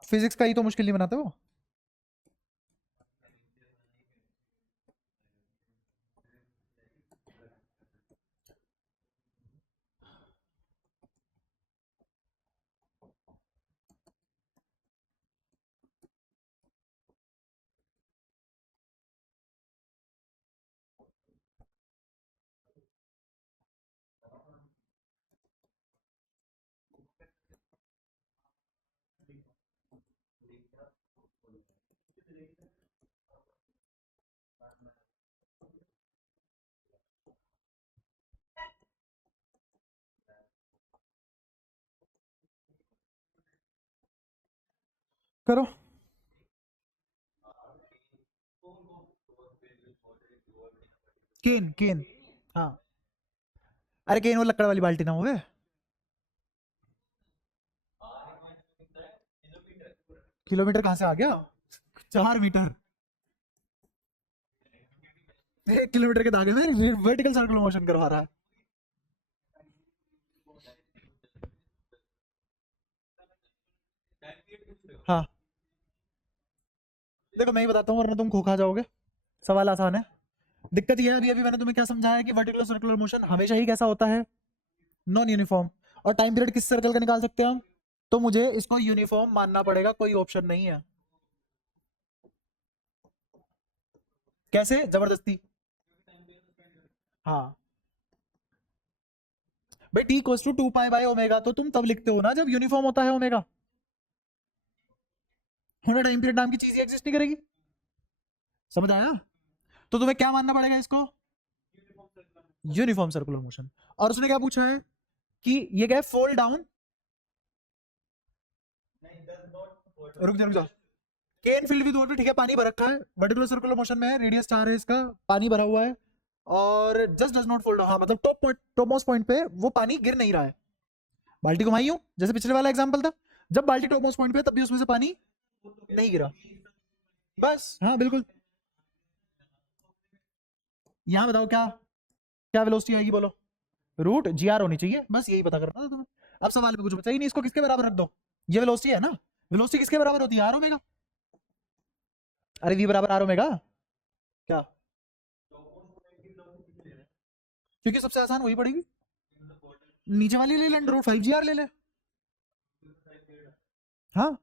फिजिक्स का ही तो मुश्किल नहीं बनाता वो। करो। केन केन, हाँ। अरे केन वो लकड़ वाली बाल्टी ना हुए। किलोमीटर कहाँ से आ गया? 4 मीटर। 1 किलोमीटर के धागे में वर्टिकल सर्कुलर मोशन करवा रहा है। हाँ देखो मैं ही बताता हूँ वरना तुम खो खा जाओगे। सवाल आसान है। दिक्कत ये है, अभी अभी मैंने तुम्हें क्या समझाया कि वर्टिकुलर सर्कुलर मोशन हमेशा ही कैसा होता है? Non uniform. और टाइम पीरियड किस सर्कल का निकाल सकते हैं हम? तो मुझे इसको यूनिफॉर्म मानना पड़ेगा, कोई ऑप्शन नहीं है। कैसे? जबरदस्ती। हाँ भाई T equals to 2 pi by omega, तो तुम तब लिखते हो ना जब यूनिफॉर्म होता है ओमेगा, होना टाइम पीरियड नाम की चीज ही एग्जिस्ट नहीं करेगी। समझ आया? तो तुम्हें क्या मानना पड़ेगा इसको? Uniform circular motion. और उसने क्या पूछा है कि ये क्या है? Fold down. रुक जा रुक जा। केन फील्ड विद वाटर, ठीक है, पानी भर रखा है, वर्टिकुलर सर्कुलर मोशन में है, रेडियस 4 है इसका, पानी भरा हुआ है, और जस्ट डज नॉट फोल्ड। हाँ मतलब top point, top most point पे वो पानी गिर नहीं रहा है। बाल्टी घुमाई हूं जैसे पिछले वाला एग्जांपल था, जब बाल्टी टॉप मोस्ट पॉइंट पे तब भी उसमें से पानी नहीं गिरा। बस हाँ बिल्कुल। यहाँ बताओ क्या क्या वेलोसिटी आएगी बोलो? रूट जी आर होनी चाहिए, बस यही पता करना था तुम्हें। अब सवाल में कुछ बचा ही नहीं, इसको किसके बराबर रख दो? ये वेलोसिटी है ना, वेलोसिटी किसके बराबर होती है? R omega. अरे वी बराबर आर ओमेगा। क्या? क्योंकि सबसे आसान वही पड़ेगी। नीचे वाली ले ले, अंडर रूट 5 GR ले ले। हाँ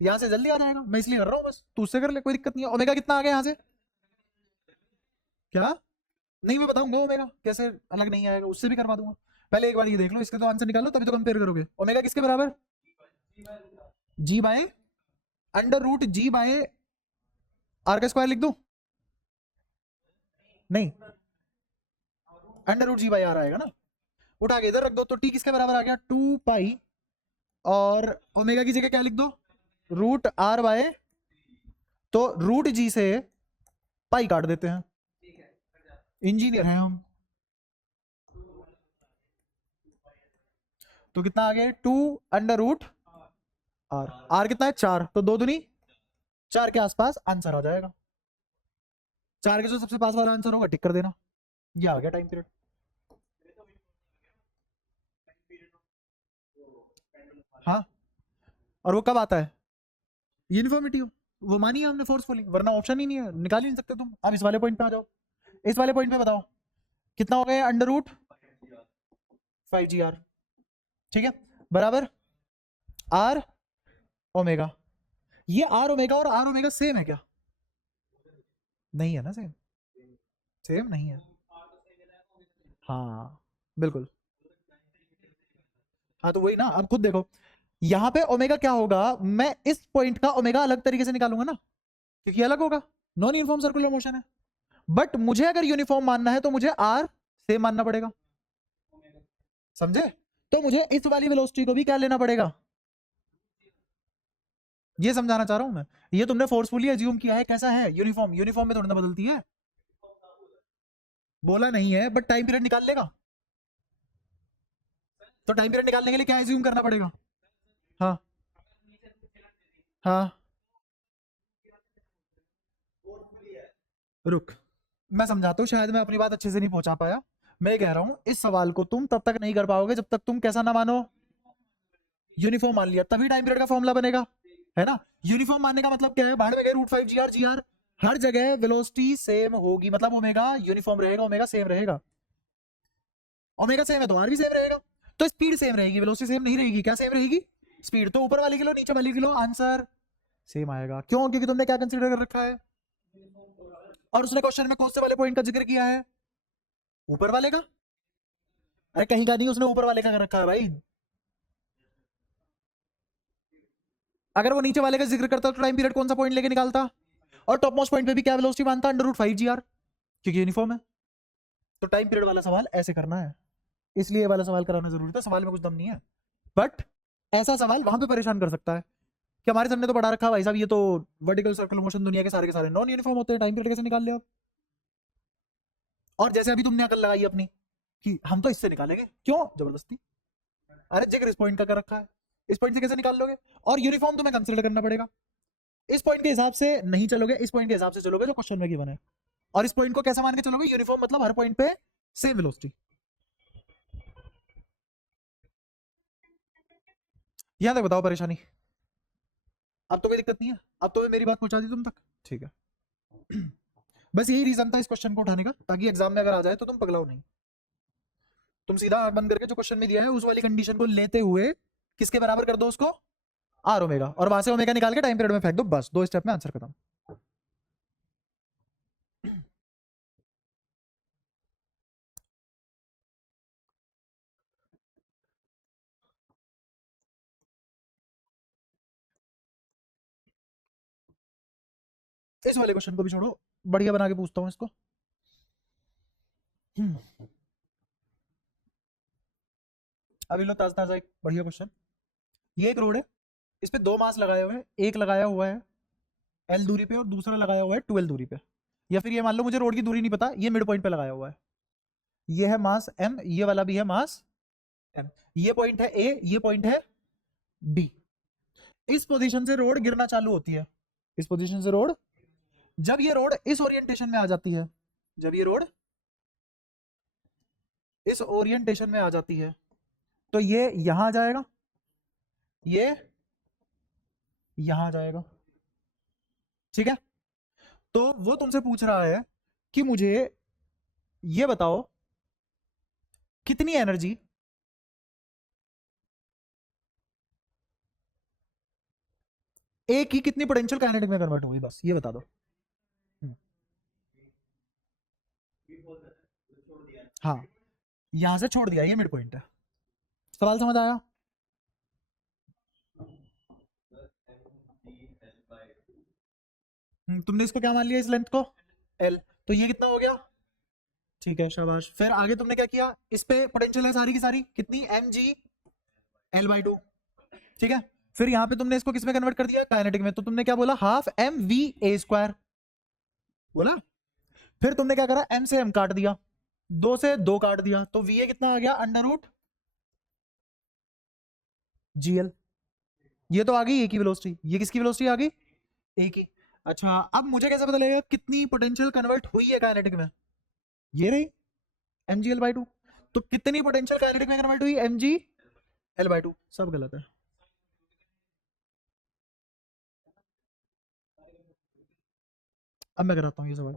यहाँ से जल्दी आ जाएगा, मैं इसलिए कर रहा हूँ, बस तू उससे कर ले, कोई दिक्कत नहीं है। ओमेगा कितना आ गया यहाँ से? क्या? नहीं मैं बताऊंगा ओमेगा कैसे अलग नहीं आएगा, उससे भी करवा दूंगा। पहले एक बार ये देख लो, इसके तो आंसर निकालो तभी तो कंपेयर करोगे। ओमेगा किसके बराबर? G by under root g by r का स्क्वायर लिख दूं? नहीं, under root g by r आएगा ना। उठा के इधर रख दो, तो टी किसके बराबर आ गया? 2 पाई, और ओमेगा की जगह क्या लिख दो? रूट आर बाय, तो रूट जी से पाई काट देते हैं, इंजीनियर हैं हम। तो कितना आ गया? 2 अंडर रूट आर। आर कितना है? 4, तो 2 दूनी 4 के आसपास आंसर आ जाएगा। 4 के जो सबसे पास वाला आंसर होगा टिक कर देना। ये आ गया टाइम पीरियड। हाँ, और वो कब आता है? यूनिफॉर्मिटी हो, वो मानिए हमने फोर्सफुली, वरना ऑप्शन ही नहीं है, निकाल ही नहीं सकते तुम। अब इस वाले पॉइंट पे आ जाओ, इस वाले पॉइंट पे बताओ कितना हो गया अंडर रूट 5 GR, ठीक है, बराबर आर ओमेगा। ये आर ओमेगा और आर ओमेगा सेम है क्या? नहीं है ना, सेम, सेम नहीं है। हाँ बिल्कुल। हाँ तो वही ना, अब खुद देखो, यहाँ पे ओमेगा क्या होगा, मैं इस पॉइंट का ओमेगा अलग तरीके से निकालूंगा ना, क्योंकि ये अलग होगा, नॉन यूनिफॉर्म सर्कुलर मोशन है। बट मुझे अगर यूनिफॉर्म मानना है तो मुझे आर सेम मानना पड़ेगा, समझे? तो मुझे इस वाली वेलोसिटी को भी क्या लेना पड़ेगा, ये समझाना चाह रहा हूं मैं। ये तुमने फोर्सफुली अज्यूम किया है, कैसा है यूनिफॉर्म, यूनिफॉर्म में थोड़ी ना बदलती है, बोला नहीं है, बट टाइम पीरियड निकाल लेगा। तो टाइम पीरियड निकालने के लिए क्या अज्यूम करना पड़ेगा? हाँ हाँ, रुक, मैं समझाता हूँ, शायद मैं अपनी बात अच्छे से नहीं पहुंचा पाया। मैं कह रहा हूँ इस सवाल को तुम तब तक नहीं कर पाओगे जब तक तुम कैसा ना मानो, यूनिफॉर्म मान लिया, तभी टाइम पीरियड का फॉर्मूला बनेगा, है ना? यूनिफॉर्म मानने का मतलब क्या है, बाहर में गए √5 GR हर जगह वेलोसिटी सेम होगी, मतलब ओमेगा यूनिफॉर्म रहेगा, ओमेगा सेम रहेगा। ओमेगा सेम है तो आर भी सेम रहेगा, तो स्पीड सेम रहेगी, वेलोसिटी सेम नहीं रहेगी। क्या सेम रहेगी? स्पीड। तो ऊपर वाले किलो नीचे वाले किलो आंसर सेम आएगा, क्यों? क्योंकि तुमने क्या कंसीडर कर रखा है, और उसने क्वेश्चन में कौन से वाले पॉइंट का जिक्र किया है, ऊपर वाले का। अरे कहीं का नहीं, उसने ऊपर वाले का कर रखा है भाई। अगर वो नीचे वाले का जिक्र करता तो टाइम पीरियड कौन सा पॉइंट लेके निकालता, और टॉप मोस्ट पॉइंट पे भी क्या वेलोसिटी मानता, √5 GR, क्योंकि यूनिफॉर्म है। तो टाइम पीरियड वाला सवाल ऐसे करना है, इसलिए ये वाला सवाल कराना जरूरी था, सवाल में कुछ दम नहीं है, बट ऐसा सवाल वहां पे परेशान कर सकता है कि हमारे सामने तो पढ़ा रखा है भाई साहब, ये तो वर्टिकल सर्कुलर मोशन दुनिया के सारे नॉन यूनिफॉर्म होते हैं, टाइम पीरियड कैसे निकाल ले आप? और जैसे अभी तुमने अकल लगाई अपनी कि हम तो इससे निकालेंगे, क्यों जबरदस्ती? अरे जिक्र इस पॉइंट का कर रखा है, इस पॉइंट से कैसे निकाल लोगे? और यूनिफॉर्म तुम्हें कंसिडर करना पड़ेगा, इस पॉइंट के हिसाब से नहीं चलोगे, इस पॉइंट के हिसाब से चलोगे जो क्वेश्चन में गिवन है। और इस पॉइंट को कैसा मान के चलोगे, यूनिफॉर्म मतलब हर पॉइंट पे सेम वेलोसिटी। यहां तक बताओ परेशानी, अब तो कोई दिक्कत नहीं है, अब तो मेरी बात पहुंचा दी तुम तक, ठीक है। बस यही रीजन था इस क्वेश्चन को उठाने का, ताकि एग्जाम में अगर आ जाए तो तुम पगलाओ नहीं, तुम सीधा आंख बंद करके जो क्वेश्चन में दिया है उस वाली कंडीशन को लेते हुए किसके बराबर कर दो उसको, आर ओमेगा, और वहां से ओमेगा निकाल के टाइम पीरियड में फेंक दो, बस 2 स्टेप में आंसर खत्म। इस वाले क्वेश्चन को भी छोड़ो, बढ़िया बना के पूछता हूँ इसको। अभी लो ताजा ताजा एक बढ़िया क्वेश्चन। ये एक रोड है, इस पे 2 मास लगाए हुए हैं, एक लगाया हुआ है L दूरी पे और दूसरा लगाया हुआ है 2L दूरी पे, या फिर ये मान लो मुझे रोड की दूरी नहीं पता, ये मिड पॉइंट पे लगाया हुआ है, ये है मास M, ये वाला भी है मास M, ये पॉइंट है A, ये पॉइंट है B। इस पोजीशन से रोड गिरना चालू होती है, इस पोजीशन से रोड, जब ये रोड इस ओरिएंटेशन में आ जाती है, जब ये रोड इस ओरिएंटेशन में आ जाती है, तो ये यहां आ जाएगा, ये यहां आ जाएगा, ठीक है? तो वो तुमसे पूछ रहा है कि मुझे ये बताओ कितनी एनर्जी ए की कितनी पोटेंशियल काइनेटिक में कन्वर्ट हुई, बस ये बता दो। हम्म, हाँ, यहां से छोड़ दिया, ये मिड पॉइंट है, सवाल समझ आया? तुमने इसको क्या मान लिया, इस लेंथ को L, तो ये कितना हो गया, ठीक है शाबाश। फिर आगे तुमने क्या किया, इस पे पोटेंशियल है सारी की सारी, कितनी, mg L/2, ठीक है? फिर यहाँ पे तुमने इसको किस में कन्वर्ट कर दिया, काइनेटिक में, तो तुमने क्या बोला, हाफ mv² बोला। फिर तुमने क्या करा, m से m काट दिया, 2 से 2 काट दिया, तो va कितना आ गया, √gl। ये तो आ गई ए की वेलोसिटी, ये किसकी वेलोसिटी आ गई, ए की। अच्छा अब मुझे कैसे पता लगेगा कितनी पोटेंशियल कन्वर्ट हुई है काइनेटिक में, ये रही, M G L by two. तो कितनी पोटेंशियल काइनेटिक में कन्वर्ट हुई, M G L by two. सब गलत है। अब मैं कराता हूँ ये सवाल,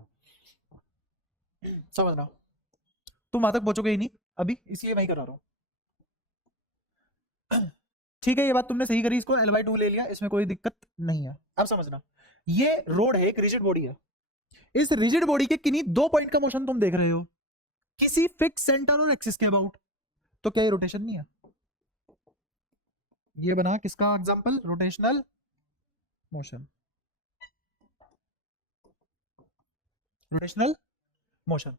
समझना। तुम वहां तक पहुंचोगे ही नहीं अभी, इसलिए वही करा रहा हूँ। ठीक है, ये बात तुमने सही करी, इसको एल बाई टू ले लिया, इसमें कोई दिक्कत नहीं है। अब समझना, ये रोड है, एक रिजिड बॉडी है। इस रिजिड बॉडी के किन्हीं दो पॉइंट का मोशन तुम देख रहे हो, किसी फिक्स सेंटर और एक्सिस के अबाउट। तो क्या ये रोटेशन नहीं है? ये बना किसका example, rotational motion. Rotational motion.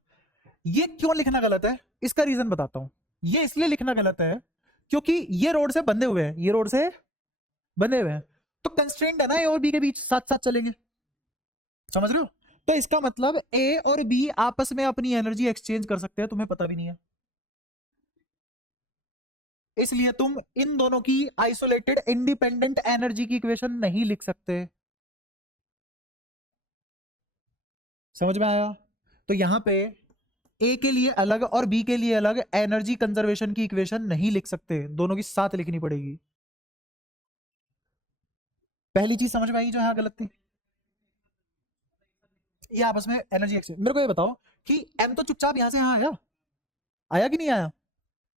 ये क्यों लिखना गलत है, इसका रीजन बताता हूं। ये इसलिए लिखना गलत है क्योंकि ये रोड से बंधे हुए हैं, ये रोड से बंधे हुए हैं, तो कंस्ट्रेंट है ना ए और बी के बीच, साथ साथ चलेंगे। समझ रहे हो? तो इसका मतलब ए और बी आपस में अपनी एनर्जी एक्सचेंज कर सकते हैं, तुम्हें पता भी नहीं है। इसलिए तुम इन दोनों की आइसोलेटेड इंडिपेंडेंट एनर्जी की इक्वेशन नहीं लिख सकते। समझ में आया? तो यहां पे ए के लिए अलग और बी के लिए अलग एनर्जी कंजर्वेशन की इक्वेशन नहीं लिख सकते, दोनों की साथ लिखनी पड़ेगी। पहली चीज समझ में आई जो यहां गलत थी? ये आपस में एनर्जी एक्सचेंज। मेरे को ये बताओ कि एम तो चुपचाप यहां से यहां आया, आया कि नहीं आया?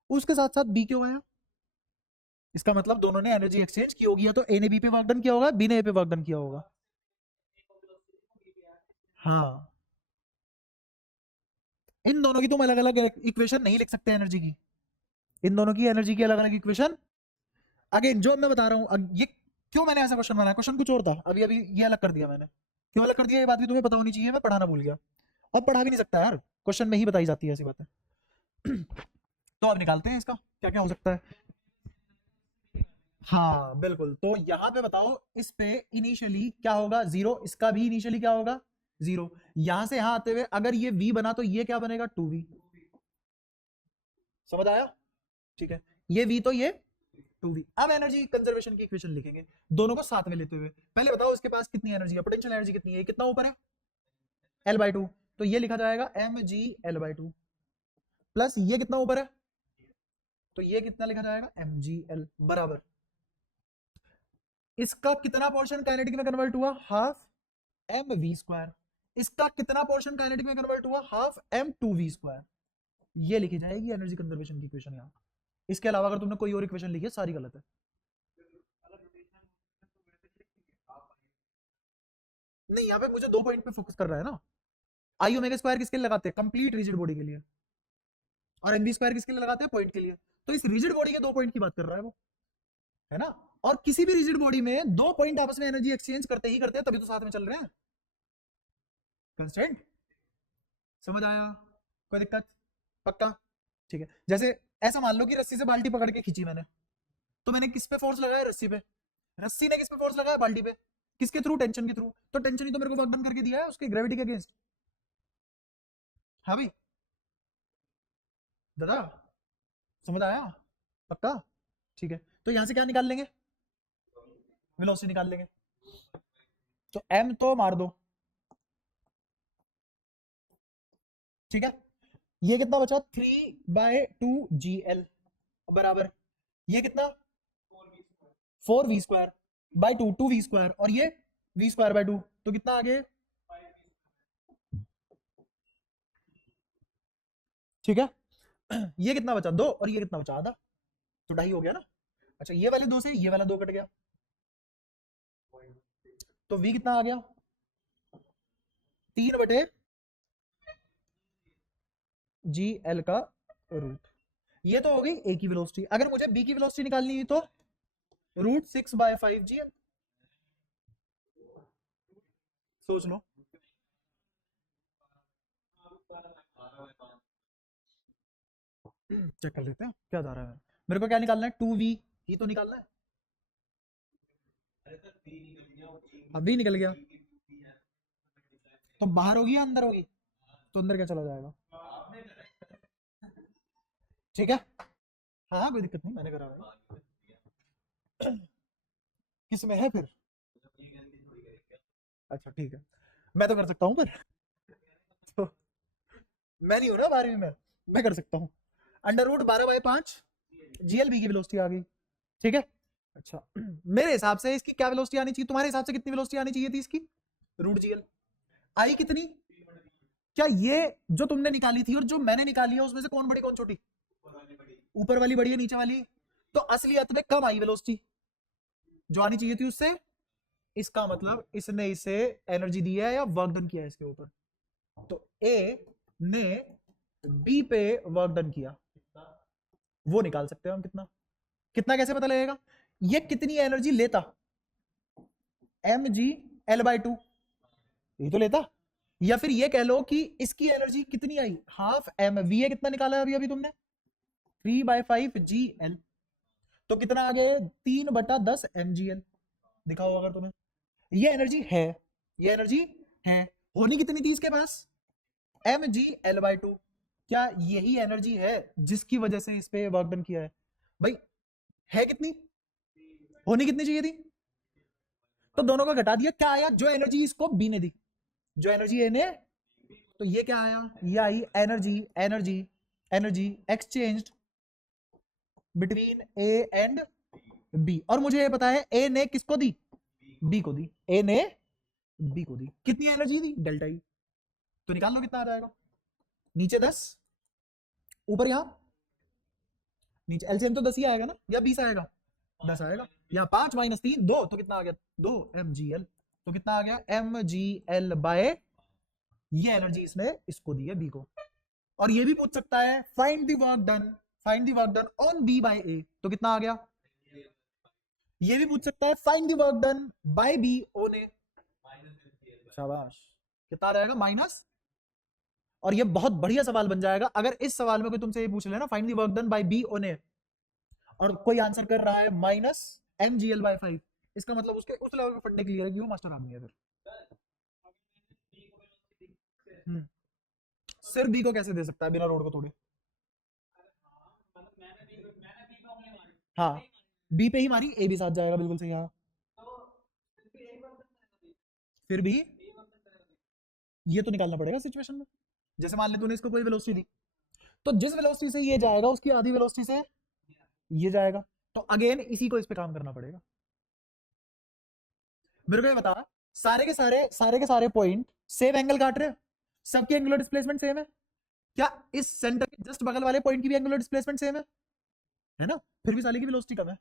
उसके साथ साथ बी क्यों आया? इसका मतलब दोनों ने एनर्जी एक्सचेंज की होगी, या तो ए ने बी पे वर्क डन किया होगा, बी ने ए पे वर्क डन किया होगा। हाँ, इन दोनों की तुम अलग अलग इक्वेशन नहीं लिख सकते एनर्जी की, इन दोनों की एनर्जी की अलग अलग इक्वेशन। अगेन जो मैं बता रहा हूँ, ये क्यों मैंने ऐसा क्वेश्चन बनाया, क्वेश्चन कुछ और था, अभी अभी ये अलग कर दिया मैंने। क्यों अलग कर दिया, ये बात भी तुम्हें पता होनी चाहिए, मैं पढ़ाना भूल गया। अब पढ़ा भी नहीं सकता यार, क्वेश्चन में ही बताई जाती है ऐसी बातें। तो अब निकालते हैं इसका क्या क्या हो सकता है। हाँ बिल्कुल, तो यहाँ पे बताओ, इस पे इनिशियली क्या होगा, जीरो। इसका भी इनिशियली क्या होगा, जीरो। यहां से यहां आते हुए अगर ये v बना तो ये क्या बनेगा, 2v। समझ आया? ठीक है, ये v तो ये 2v। अब एनर्जी कंजर्वेशन की इक्वेशन लिखेंगे दोनों को साथ में लेते हुए। पहले बताओ इसके पास कितनी एनर्जी है, पोटेंशियल एनर्जी कितनी है, कितना ऊपर है, एल बाई टू। तो ये लिखा जाएगा M G L by two, plus ये कितना ऊपर है, तो ये कितना लिखा जाएगा, एम जी एल बराबर। इसका कितना पोर्शन काइनेटिक में कन्वर्ट हुआ, हाफ एम वी स्क्वायर। इसका कितना पोर्शन काइनेटिक में कन्वर्ट हुआ, half M two V square. ये लिखी जाएगी एनर्जी कंजर्वेशन की इक्वेशन यहाँ। इसके अलावा अगर तुमने कोई और इक्वेशन लिखी है, सारी गलत है। नहीं, यहाँ पे मुझे दो पॉइंट पे फोकस कर रहा है ना। आई ओमेगा स्क्वायर किसके लिए लगाते हैं, कंप्लीट रिजिड बॉडी के लिए, और एम वी स्क्वायर किसके लिए लगाते हैं, पॉइंट के लिए। तो इस रिजिड बॉडी के दो पॉइंट की बात कर रहा है वो, है ना। और किसी भी रिजिड बॉडी में दो पॉइंट आपस में एनर्जी एक्सचेंज करते ही करते हैं, तभी तो साथ में चल रहे हैं। कंस्टेंट। समझ आया? कोई दिक्कत? पक्का? ठीक है, जैसे ऐसा मान लो कि रस्सी से बाल्टी पकड़ के खींची मैंने, तो मैंने किस पे फोर्स लगाया, रस्सी पे। रस्सी ने किस पे फोर्स लगाया, बाल्टी पे। किसके थ्रू, टेंशन के थ्रू। तो टेंशन ही तो मेरे को वर्क डन करके दिया है उसकी ग्रेविटी के अगेंस्ट। हाँ भाई, दादा समझ आया? पक्का? ठीक है, तो यहां से क्या निकाल लेंगे, वेलोसिटी निकाल लेंगे। तो m तो मार दो, ठीक है। ये कितना बचा, 3/2 GL बराबर, ये कितना, 4v² बाई टू, 2v², और ये v²/2, तो कितना आगे, ठीक है। ये कितना बचा, 2, और ये कितना बचा, आधा। तो ढाई हो गया ना। अच्छा, ये वाले दो से ये वाला 2 कट गया, तो v कितना आ गया, 3/GL का रूट। ये तो हो गई a की वेलोसिटी। अगर मुझे b की वेलोसिटी निकालनी है तो √6/5 GL। सोच लो, चेक कर लेते हैं क्या जा रहा है। मेरे को क्या निकालना है, 2v ही तो निकालना है। अब v निकल गया, तो बाहर होगी या अंदर होगी, तो अंदर क्या चला जाएगा, ठीक है। हाँ हाँ, कोई दिक्कत नहीं, मैंने करा है। किस में है फिर, अच्छा ठीक है, मैं तो कर सकता हूँ पर। तो मैं नहीं हूं ना 12वीं में, मैं कर सकता हूँ। अंडर रूट 12/5 जीएल बी की वेलोसिटी आ गई, ठीक है। अच्छा मेरे हिसाब से इसकी क्या वेलोसिटी आनी चाहिए, तुम्हारे हिसाब से कितनी वेलोसिटी आनी चाहिए थी इसकी? रूट जीएल आई कितनी? क्या ये जो तुमने निकाली थी और जो मैंने निकाली है उसमें से कौन बड़ी कौन छोटी? ऊपर वाली बड़ी है नीचे वाली? तो असलियत में कम आई वेलोसिटी जो आनी चाहिए थी उससे। इसका मतलब इसने इसे एनर्जी दी है या वर्क डन किया है इसके ऊपर। तो ए ने बी पे वर्क डन किया, वो निकाल सकते हैं हम कितना। कितना कैसे पता लगेगा? ये कितनी एनर्जी लेता? M G L by two, ये तो लेता। या फिर ये कह लो कि इसकी एनर्जी कितनी आई, हाफ एम वी ए कितना निकाला है अभी अभी तुमने? 3/5 जी एल। तो कितना आ गया? 3/10 एम जी एल। दिखाओ अगर तुम्हें ये एनर्जी है, ये एनर्जी है। होनी कितनी थी इसके पास? M G L by two. क्या यही एनर्जी है जिसकी वजह से इस पे वर्क डन किया है? भाई है कितनी? होनी कितनी चाहिए थी? तो दोनों को घटा दिया, क्या आया? जो एनर्जी इसको बी ने दी, जो एनर्जी ए ने, तो ये क्या आया? ये आई energy, energy, energy exchanged between A and B. और मुझे ये पता है ए ने किसको दी? बी को दी। ए ने बी को दी। कितनी एनर्जी दी? Delta E. तो निकाल लो कितना आ जाएगा। नीचे 10, ऊपर यहां नीचे एलसीएम तो 10 ही आएगा ना, या 20 आएगा? 10 आएगा। यहाँ 5 माइनस 3 2, तो कितना आ गया? 2 एम जी एल। तो कितना आ गया? एम जी एल बाय ये एनर्जी इसने इसको दी है बी को। और ये भी पूछ सकता है find the work done, find the work done on B by A, तो कितना आ गया? ये भी पूछ सकता है find the work done by B on A. शाबाश। कितना रहेगा? माइनस। और ये बहुत बढ़िया सवाल बन जाएगा अगर इस सवाल में कोई तुमसे ये पूछ ले ना, find the work done by B on A, और कोई आंसर कर रहा है minus M G l by 5, इसका मतलब उसके उस लेवल पे फंडे क्लियर है कि वो मास्टर आदमी है फिर। हम्म, सिर्फ बी को कैसे दे सकता है बिना रोड को तोड़े? हाँ, बी पे ही मारी, ए भी साथ जाएगा, बिल्कुल सही। हाँ, फिर भी ये तो निकालना पड़ेगा सिचुएशन में। जैसे मान ले तूने इसको कोई वेलोसिटी दी, तो जिस वेलोसिटी से ये जाएगा उसकी आधी वेलोसिटी से ये जाएगा, तो अगेन इसी को इस पे काम करना पड़ेगा। मेरे को ये बता, सारे के सारे पॉइंट सेम एंगल काट रहे हैं, सबकी एंगुलर डिस्प्लेसमेंट सेम है। क्या इस सेंटर के जस्ट बगल वाले पॉइंट की भी एंगुलर डिस्प्लेसमेंट सेम है ना? फिर भी साले की वेलोसिटी कम है,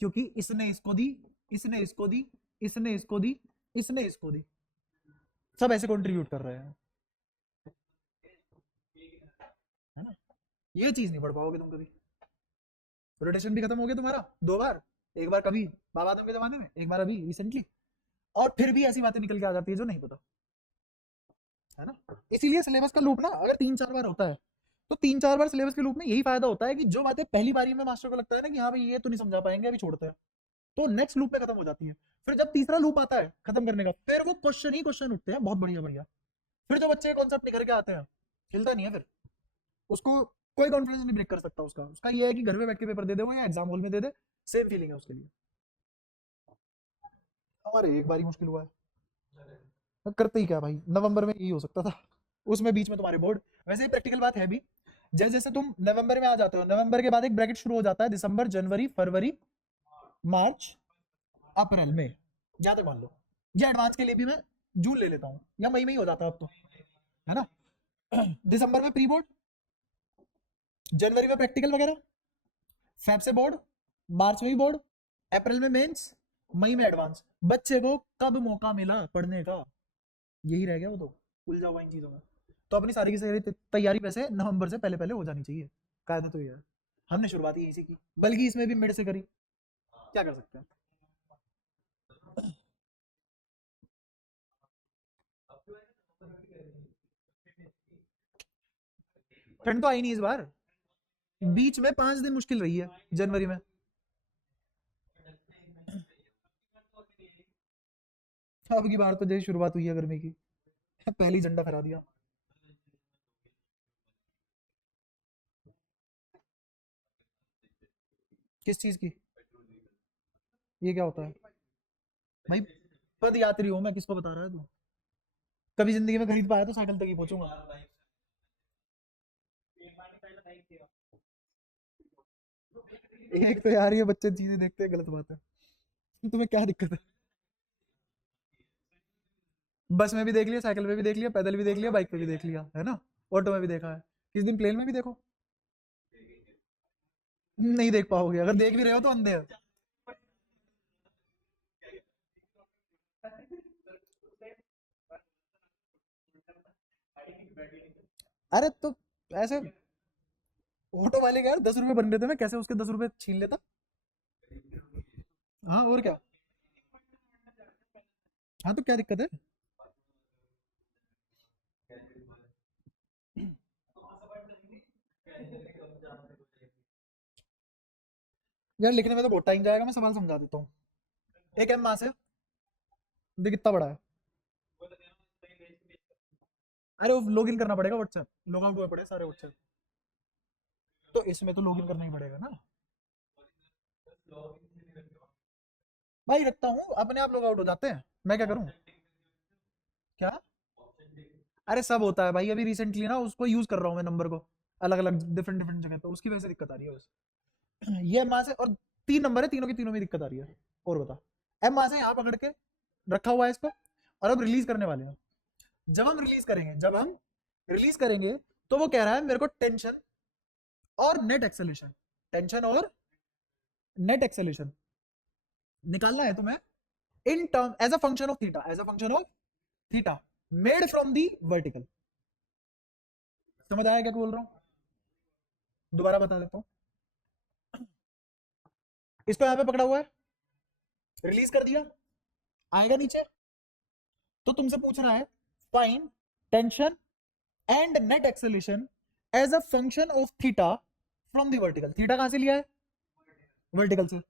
क्योंकि इसने इसको दी, इसने इसको दी, इसने इसको दी, इसने इसको दी, सब ऐसे कंट्रीब्यूट कर रहे हैं, है ना? ये चीज नहीं पढ़ पाओगे तुम कभी। रोटेशन भी खत्म हो गया तुम्हारा 2 बार, एक बार कभी बाबा आदम के जमाने में, एक बार अभी रिसेंटली, और फिर भी ऐसी बातें निकल के आ जाती है जो नहीं पता, है ना? इसीलिए सिलेबस का लूप ना अगर 3-4 बार होता है, तो 3-4 बार सिलेबस के लूप में यही फायदा होता है कि जो बातें पहली बारी में मास्टर को लगता है ना कि हाँ भाई ये तो नहीं समझा पाएंगे, अभी छोड़ते हैं, तो नेक्स्ट लूप में खत्म हो जाती है। फिर जब तीसरा लूप आता है खत्म करने का, फिर वो क्वेश्चन ही क्वेश्चन उठते हैं, बहुत बढ़िया बढ़िया। फिर जो बच्चे कॉन्सेप्ट निकल के आते हैं, हिलता नहीं है फिर, उसको कोई कॉन्फिडेंस नहीं ब्रेक कर सकता उसका। उसका ये है कि घर में बैठ के पेपर दे दे वो या एग्जाम हॉल में दे दे, सेम फीलिंग है उसके लिए। हमारे एक बार ही मुश्किल हुआ है, तो करते ही क्या भाई, नवंबर में यही हो सकता था, उसमें बीच में तुम्हारे बोर्ड। वैसे ही प्रैक्टिकल बात है भी, जैसे जैसे तुम नवंबर में आ जाते हो, नवंबर के बाद एक ब्रैकेट शुरू हो जाता है, दिसंबर, जनवरी, फरवरी, मार्च, अप्रैल, मई, जहां तक मान लो। ये एडवांस के लिए भी मैं जून ले लेता हूँ, या मई में ही हो जाता है अब तो, है ना? दिसंबर में प्री बोर्ड, जनवरी में प्रैक्टिकल वगैरह, फेब से बोर्ड, मार्च में भी बोर्ड, अप्रैल में मेंस, मई में एडवांस। बच्चे को कब मौका मिला पढ़ने का, यही रह गया वो तो, उलझा हुआ इन चीजों में। तो अपनी सारी की सारी तैयारी वैसे नवंबर से पहले पहले हो जानी चाहिए, कायदा तो ये है। हमने शुरुआत ही इसी की, बल्कि इसमें भी मिड से करी, क्या कर सकते हैं। ठंड तो आई नहीं इस बार, बीच में 5 दिन मुश्किल रही है जनवरी में। अब की बार तो जैसे शुरुआत हुई है गर्मी की, पहली झंडा फहरा दिया। किस चीज की? ये क्या होता है भाई? पद यात्री हूं मैं, किसको बता रहा है तू? कभी जिंदगी में खरीद पाया तो साइकिल तक ही पहुंचूंगा। एक तो यार ये बच्चे चीजें देखते हैं, गलत बात है। तुम्हें क्या दिक्कत है? बस में भी देख लिया, साइकिल पे भी देख लिया, पैदल भी देख लिया, बाइक पे भी देख लिया, है ना? ऑटो में भी देखा है, किस दिन प्लेन में भी देखो। नहीं देख पाओगे, अगर देख भी रहे हो तो अंधे हो। अरे तो ऐसे ऑटो वाले का यार 10 रुपए बन रहे थे, मैं कैसे उसके 10 रुपए छीन लेता। हाँ और क्या। हाँ तो क्या दिक्कत है? यार लिखने में तो बहुत टाइम जाएगा, मैं सवाल समझा देता हूँ। एक एम मास है, देख कितना बड़ा है। अरे वो लॉग इन करना पड़ेगा व्हाट्सएप, लॉग आउट हुए पड़े सारे व्हाट्सएप। तो इसमें तो लॉग इन करना ही पड़ेगा ना। भाई रखता हूँ, अपने आप लॉग आउट हो जाते हैं, मैं क्या करूँ? क्या? अरे सब होता है भाई, अभी रिसेंटली ना उसको यूज कर रहा हूँ मैं नंबर को, अलग अलग डिफरेंट डिफरेंट जगह पे, उसकी वजह से दिक्कत आ रही है बस। ये एम मास है और 3 नंबर है, तीनों की तीनों में दिक्कत आ रही है। और बता। एम मास है यहाँ पकड़ के रखा हुआ है इसको, और अब रिलीज करने वाले हैं। जब हम रिलीज करेंगे तो वो कह रहा है मेरे को टेंशन और नेट एक्सेलेरेशन, टेंशन और नेट एक्सेलेरेशन निकालना है तुम्हें, in term as a function of theta, as a function of theta made from the vertical. समझ आया क्या बोल रहा हूँ? दोबारा बता देता हूँ। इसको यहाँ पे पकड़ा हुआ है, रिलीज कर दिया, आएगा नीचे, तो तुमसे पूछ रहा है fine tension and net acceleration as a function of theta from the vertical. थीटा कहां से लिया है? वर्टिकल से।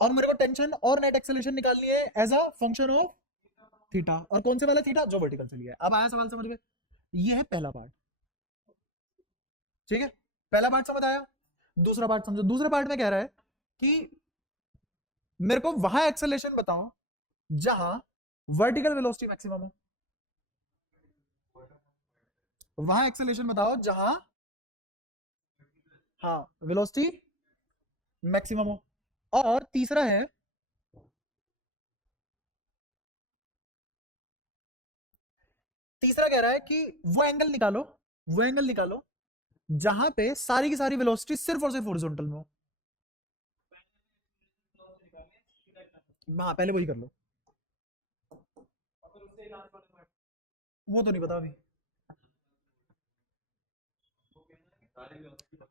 और मेरे को टेंशन और नेट एक्सेलेरेशन निकालनी है as a function of theta, और कौन से वाला थीटा? जो वर्टिकल से लिया है। अब आया सवाल समझ में? ये है पहला पार्ट, ठीक है? पहला पार्ट समझ आया। दूसरा पार्ट समझो, दूसरे पार्ट में कह रहा है कि मेरे को वहां एक्सेलेरेशन बताओ जहां वर्टिकल वेलोसिटी मैक्सिमम हो, वहां एक्सेलेरेशन बताओ जहां, हाँ, वेलोसिटी मैक्सिमम हो। और तीसरा है, तीसरा कह रहा है कि वो एंगल निकालो, वो एंगल निकालो जहां पे सारी की सारी वेलोसिटी सिर्फ और सिर्फ हॉरिजॉन्टल में हो। हाँ पहले वही कर लो। वो तो नहीं पता अभी।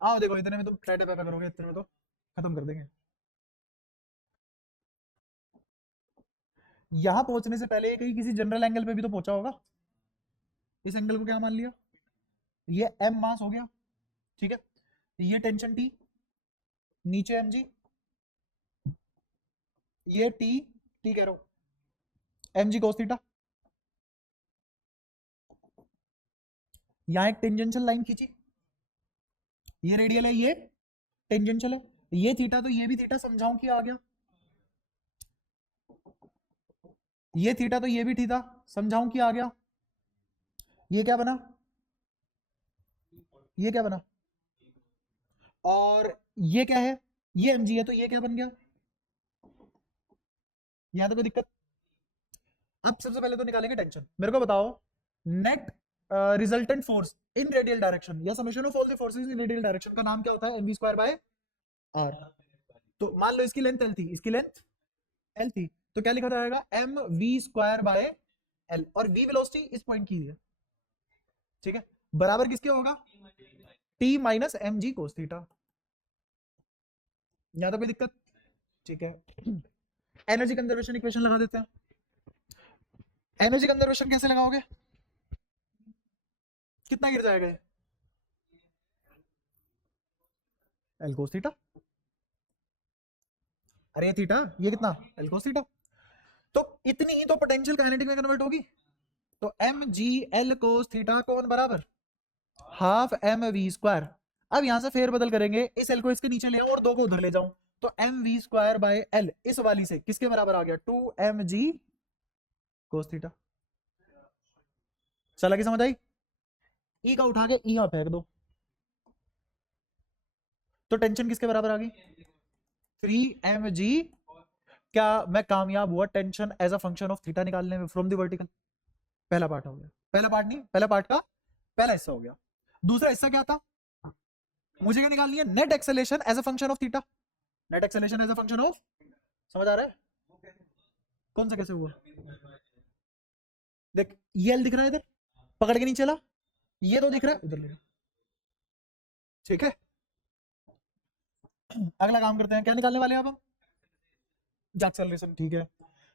आओ देखो, इतने में तुम टाटा पैपा करोगे, इतने में तो खत्म कर देंगे। यहाँ पहुंचने से पहले कहीं किसी जनरल एंगल पे भी तो पहुंचा होगा। इस एंगल को क्या मान लिया? ये एम मास हो गया, ठीक है? ये टेंशन टी, नीचे एम जी, ये टी, टी कह रहा हूं, एम जी कोस थीटा। यहाँ एक टेंजेंशियल लाइन खींची, ये रेडियल है, ये टेंजेंशियल है, ये थीटा तो ये भी थीटा, समझाऊं कि आ गया? ये थीटा तो ये भी थीटा, समझाऊं कि आ गया? ये क्या बना? ये क्या बना? और ये क्या है? ये एम जी है, तो ये क्या बन गया? यहाँ तो कोई दिक्कत। अब सबसे पहले तो निकालेंगे टेंशन। मेरे को बताओ net resultant force in radial direction या summation of all the forces in radial direction का नाम क्या होता है? M we square by r. तो मान लो इसकी लेंथ एल थी, इसकी लेंथ एल थी, तो क्या लिखा जाएगा? M we square by L, और वी वेलोसिटी इस पॉइंट की है, ठीक है? बराबर किसके होगा? T minus M G cos theta. यहां तो कोई दिक्कत? ठीक है। एनर्जी कंजर्वेशन इक्वेशन लगा देते हैं। एनर्जी कंजर्वेशन कैसे लगाओगे? कितना गिर जाएगा ये? L cos theta. अरे थीटा, ये कितना? L cos theta. तो इतनी ही तो पोटेंशियल काइनेटिक में कन्वर्ट होगी। तो एम जी एल कोस थीटा कौन बराबर? Half M we square. अब यहां से फेर बदल करेंगे, इस एल को इसके नीचे ले आऊं और दो को उधर ले जाऊं, तो M we square by L इस वाली से किसके बराबर आ गया? 2 mg कोस थीटा। चला की समझ आई? ई का उठा के ई यहां फेंक दो, तो टेंशन किसके बराबर आ गई? 3mg। क्या मैं कामयाब हुआ tension as a function of theta निकालने में फ्रॉम द वर्टिकल? पहला पार्ट हो गया। पहला पार्ट नहीं, पहला पार्ट का पहला हिस्सा हो गया। दूसरा हिस्सा क्या था? मुझे क्या निकालनी है? Net acceleration as a function of theta. Net acceleration as a function of, समझ आ रहा है? कौन सा कैसे हुआ? देख ये एल दिख रहा है इधर, पकड़ के नहीं चला, ये तो दिख रहा है उधर ले। ठीक है, अगला काम करते हैं। क्या निकालने वाले हैं अब हम? एक्सेलरेशन। ठीक है,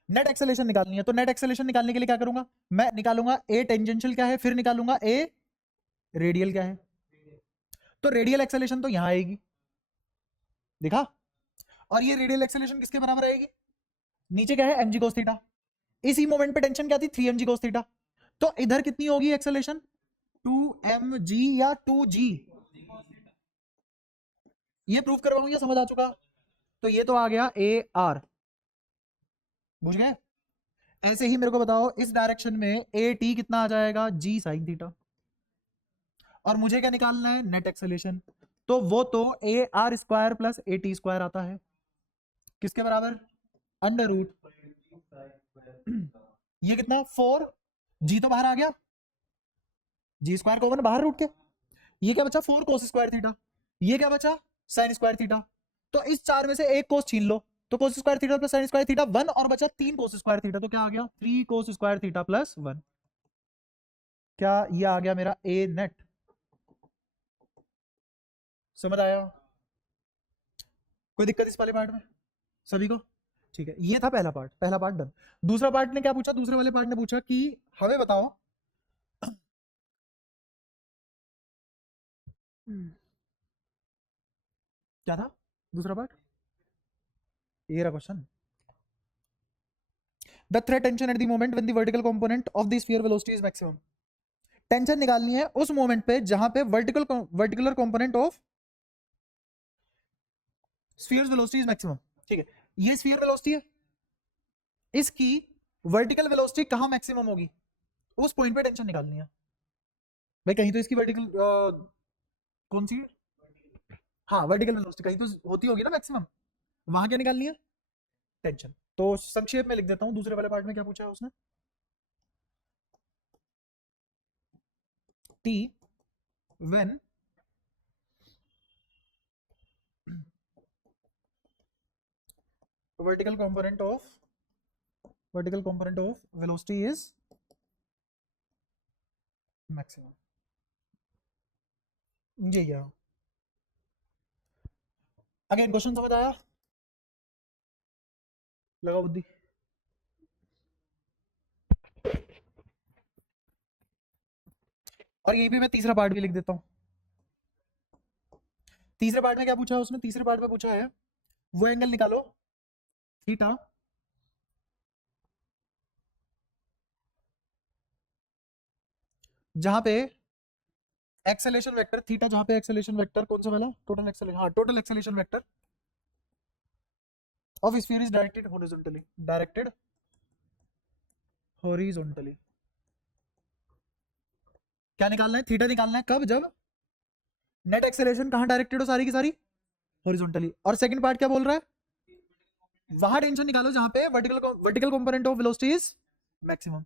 नेट एक्सेलरेशन निकालनी है। तो नेट एक्सेलरेशन निकालने के लिए क्या करूंगा मैं? निकालूंगा ए टेंजेंशियल क्या है, फिर निकालूंगा ए रेडियल क्या है। तो रेडियल एक्सेलरेशन तो यहां आएगी, दिखा। और ये रेडियल एक्सेलरेशन किसके बराबर आएगी? नीचे क्या है? mg cos theta. इसी मोमेंट पे टेंशन क्या थी? 3mg cos theta. तो इधर कितनी होगी एक्सेलरेशन? 2mg या 2g? ये प्रूफ करवाऊं या समझ आ चुका? तो ये तो आ गया ए आर, बुझ गए? ऐसे ही मेरे को बताओ इस डायरेक्शन में ए टी कितना आ जाएगा? जी साइन थीटा। और मुझे क्या निकालना है? Net acceleration. तो वो तो A R square plus A T square आता है, किसके बराबर? अंडर रूट ये कितना? 4, जी तो बाहर आ गया, जी स्क्वायर कॉमन बाहर रूट के। ये क्या बचा? 4 कोस स्क्वायर थीटा। ये क्या बचा? Sign square theta. तो इस चार में से एक कोस छीन लो, तो कोस square theta plus sign square theta 1, और बचा 3 कोस स्क्वायर थीटा। तो क्या आ गया? 3 कोस स्क्वायर थीटा प्लस 1। क्या ये आ गया मेरा ए नेट? समझ आया? कोई दिक्कत इस वाले पार्ट में सभी को? ठीक है, ये था पहला पार्ट, पहला पार्ट डन। दूसरा पार्ट ने क्या पूछा? दूसरे वाले पार्ट ने पूछा कि हमें बताओ क्या था दूसरा पार्ट? ये रहा question. The thread tension at the moment when the vertical component of the sphere velocity is maximum. Tension निकालनी है उस मोमेंट पे जहां पे वर्टिकुलर component of sphere velocity is maximum. ठीक है, ये स्फीयर वेलोसिटी है, इसकी वर्टिकल वेलोसिटी कहां मैक्सिमम होगी? उस पॉइंट पे टेंशन निकालनी है भाई। कहीं तो इसकी वर्टिकल कौन सी? हाँ, वर्टिकल वेलोसिटी कहीं तो होती होगी ना मैक्सिमम, वहां क्या निकालनी है? टेंशन। तो संक्षेप में लिख देता हूं, दूसरे वाले पार्ट में क्या पूछा है उसने? T when vertical component of velocity is maximum। ये क्या? अगेन क्वेश्चन समझ आया? लगा बुद्धि। और यहीं पे मैं तीसरा पार्ट भी लिख देता हूं। तीसरे पार्ट में क्या पूछा है उसने? तीसरे पार्ट में पूछा है वो एंगल निकालो थीटा जहां पे एक्सेलेरेशन वेक्टर थीटा, जहां पे एक्सेलेरेशन वेक्टर कौन सा वाला? टोटल एक्सेलेरेशन, हाँ total acceleration vector of sphere is directed horizontally. Directed horizontally. क्या निकालना है? थीटा निकालना है। कब? जब नेट एक्सेलरेशन कहां डायरेक्टेड हो? सारी की सारी हॉरिजॉन्टली। और सेकंड पार्ट क्या बोल रहा है? वहां टेंशन निकालो जहां पे vertical component of velocity is maximum.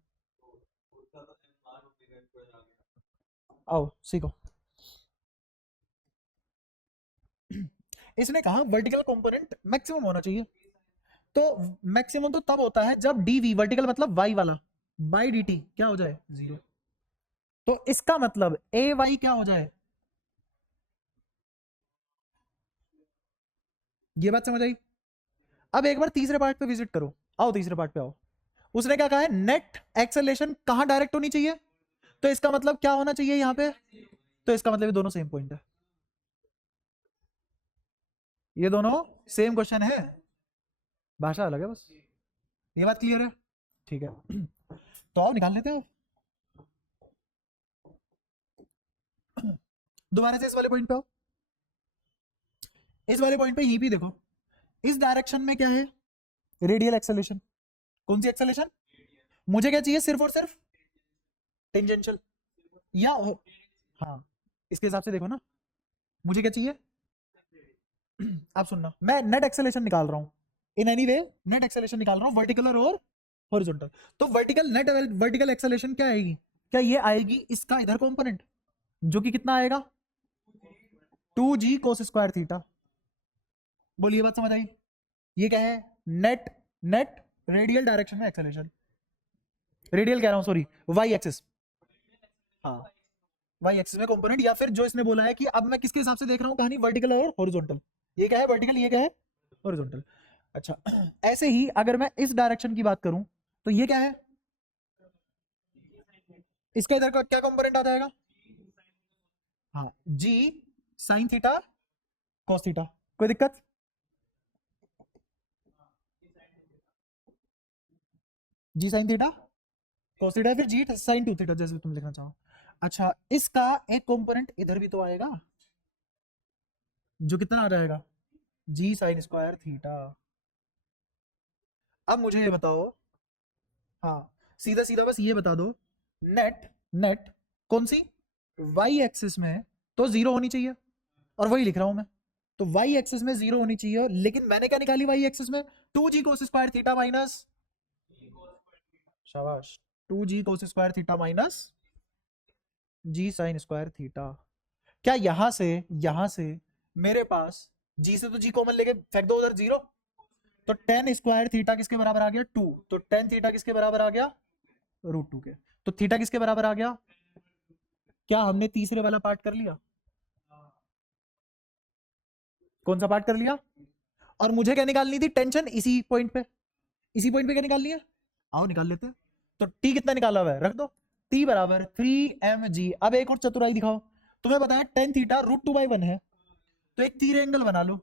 आओ सीखो। इसने कहा वर्टिकल कंपोनेंट मैक्सिमम होना चाहिए। तो मैक्सिमम तो तब होता है जब डी वी, वर्टिकल मतलब वाई वाला, बाई डी टी क्या हो जाए? 0। तो इसका मतलब ए वाई क्या हो जाए? ये बात समझ आई? अब एक बार तीसरे पार्ट पे विजिट करो। आओ तीसरे पार्ट पे आओ। उसने क्या कहा है? नेट एक्सेलरेशन कहां डायरेक्ट होनी चाहिए? तो इसका मतलब क्या होना चाहिए यहां पे? तो इसका मतलब ये दोनों सेम पॉइंट है, ये दोनों सेम क्वेश्चन है, भाषा अलग है बस। ये बात क्लियर है? ठीक है, तो आओ निकाल लेते हैं। दोबारा से इस वाले पॉइंट पे आओ। इस वाले पॉइंट पे यहीं भी देखो, इस डायरेक्शन में क्या है? Radial acceleration. कौन सी एक्सेलरेशन? मुझे क्या चाहिए? सिर्फ और सिर्फ टेंजेंशियल या हाँ, इसके हिसाब से देखो ना, मुझे क्या चाहिए? आप सुनना, मैं नेट एक्सेलेरेशन निकाल रहा हूं in any way, net acceleration निकाल रहा हूं वर्टिकल और हॉरिजॉन्टल। तो वर्टिकल नेट वर्टिकल एक्सेलेरेशन क्या आएगी, क्या ये आएगी इसका इधर कंपोनेंट जो कि कितना आएगा 2g कोस स्क्वायर थीटा। बोलिए बात समझ आई। ये क्या है, नेट नेट रेडियल डायरेक्शन में एक्सेलेरेशन, रेडियल कह रहा हूं सॉरी, वाई एक्सिस, हाँ वाई एक्सिस में कंपोनेंट, या फिर जो इसने बोला है कि अब मैं किसके हिसाब से देख रहा हूं कहानी, वर्टिकल और हॉरिजॉन्टल। ये क्या है वर्टिकल, ये क्या है हॉरिजॉन्टल। अच्छा ऐसे ही अगर मैं इस डायरेक्शन की बात करूं तो ये क्या है, इसका इधर का क्या कंपोनेंट आ जाएगा, हाँ जी साइन थीटा कॉस थीटा। कोई दिक्कत, जी साइन थीटा कॉस थीटा, फिर जी साइन टू थीटा जैसे तुम लिखना चाहो। अच्छा इसका एक कंपोनेंट इधर भी तो आएगा जो कितना आ जाएगा जी साइन स्क्वायर थीटा। अब मुझे ये बताओ, हाँ सीधा सीधा बस ये बता दो, नेट नेट कौन सी, वाई एक्सिस में तो जीरो होनी चाहिए, और वही लिख रहा हूं मैं। तो वाई एक्सिस में जीरो होनी चाहिए, लेकिन मैंने क्या निकाली वाई एक्सिस में, 2g cos square theta minus, शाबाश, 2g cos square theta minus g sine square theta. क्या यहां से मेरे पास जी से तो जी कॉमन लेके फेंक दो उधर जीरो, तो टेन स्क्वायर थीटा किसके बराबर आ गया 2, तो टेन थीटा किसके बराबर आ गया रूट 2 के। तो थीटा किसके बराबर आ गया, क्या हमने तीसरे वाला पार्ट कर लिया, कौन सा पार्ट कर लिया। और मुझे क्या निकालनी थी टेंशन, इसी पॉइंट पे, इसी पॉइंट पे क्या निकालनी है, आओ निकाल लेते हैं। तो टी कितना निकाला हुआ है रख दो, टी बराबर 3mg। अब एक और चतुराई दिखाओ, तुम्हें बताया टेन थीटा रूट 2/1 है, तो एक तीर एंगल बना लो,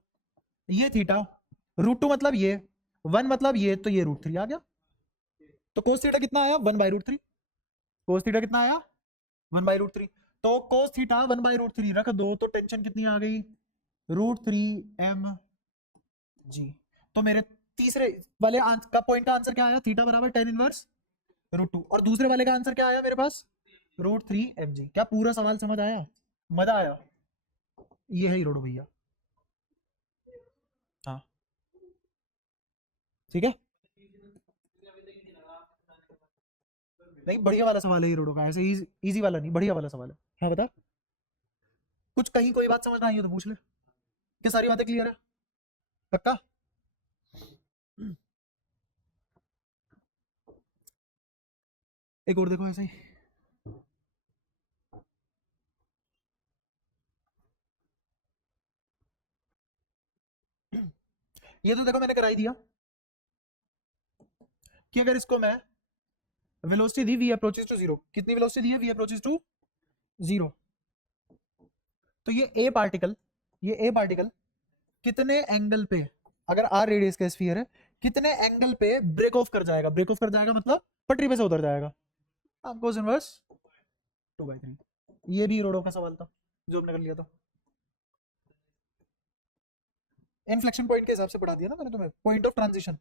ये थीटा रूट 2 मतलब ये, 1 मतलब ये, तो ये रूट 3 आ गया। तो कोस थीटा कितना आया 1/√3, कोस थीटा कितना आया 1/√3। तो कोस थीटा 1/√3 रख दो, तो टेंशन कितनी आ गई √3mg। तो मेरे तीसरे वाले का पॉइंट का आंसर क्या आया, थीटा बराबर टेन इनवर्स √2, और दूसरे वाले का आंसर क्या आया मेरे पास √3mg। क्या पूरा सवाल समझ आया, मजा आया। ये है रोडो भैया, हाँ ठीक है। नहीं बढ़िया वाला सवाल है ये रोडो का, ऐसे इजी वाला नहीं, बढ़िया वाला सवाल है। हाँ बता, कुछ कहीं कोई बात समझ ना आई हो तो पूछ ले, क्या सारी बातें क्लियर है पक्का। एक और देखो ऐसे ही, ये तो देखो मैंने कराई दिया कि अगर इसको मैं वेलोसिटी दी v अप्रोचेस टू जीरो, कितनी वेलोसिटी दी है v अप्रोचेस टू जीरो, तो ये ए पार्टिकल कितने एंगल पे, अगर आर रेडियस का स्फीयर है, कितने एंगल पे ब्रेक ऑफ कर जाएगा, ब्रेक ऑफ कर जाएगा मतलब पटरी पे से उतर जाएगा, आपको इनवर्स 2/3। ये भी रोडो का सवाल था जो हमने कर लिया था, इन्फ्लेक्शन पॉइंट के हिसाब से पढ़ा दिया ना मैंने तुम्हें, पॉइंट ऑफ ट्रांजिशन।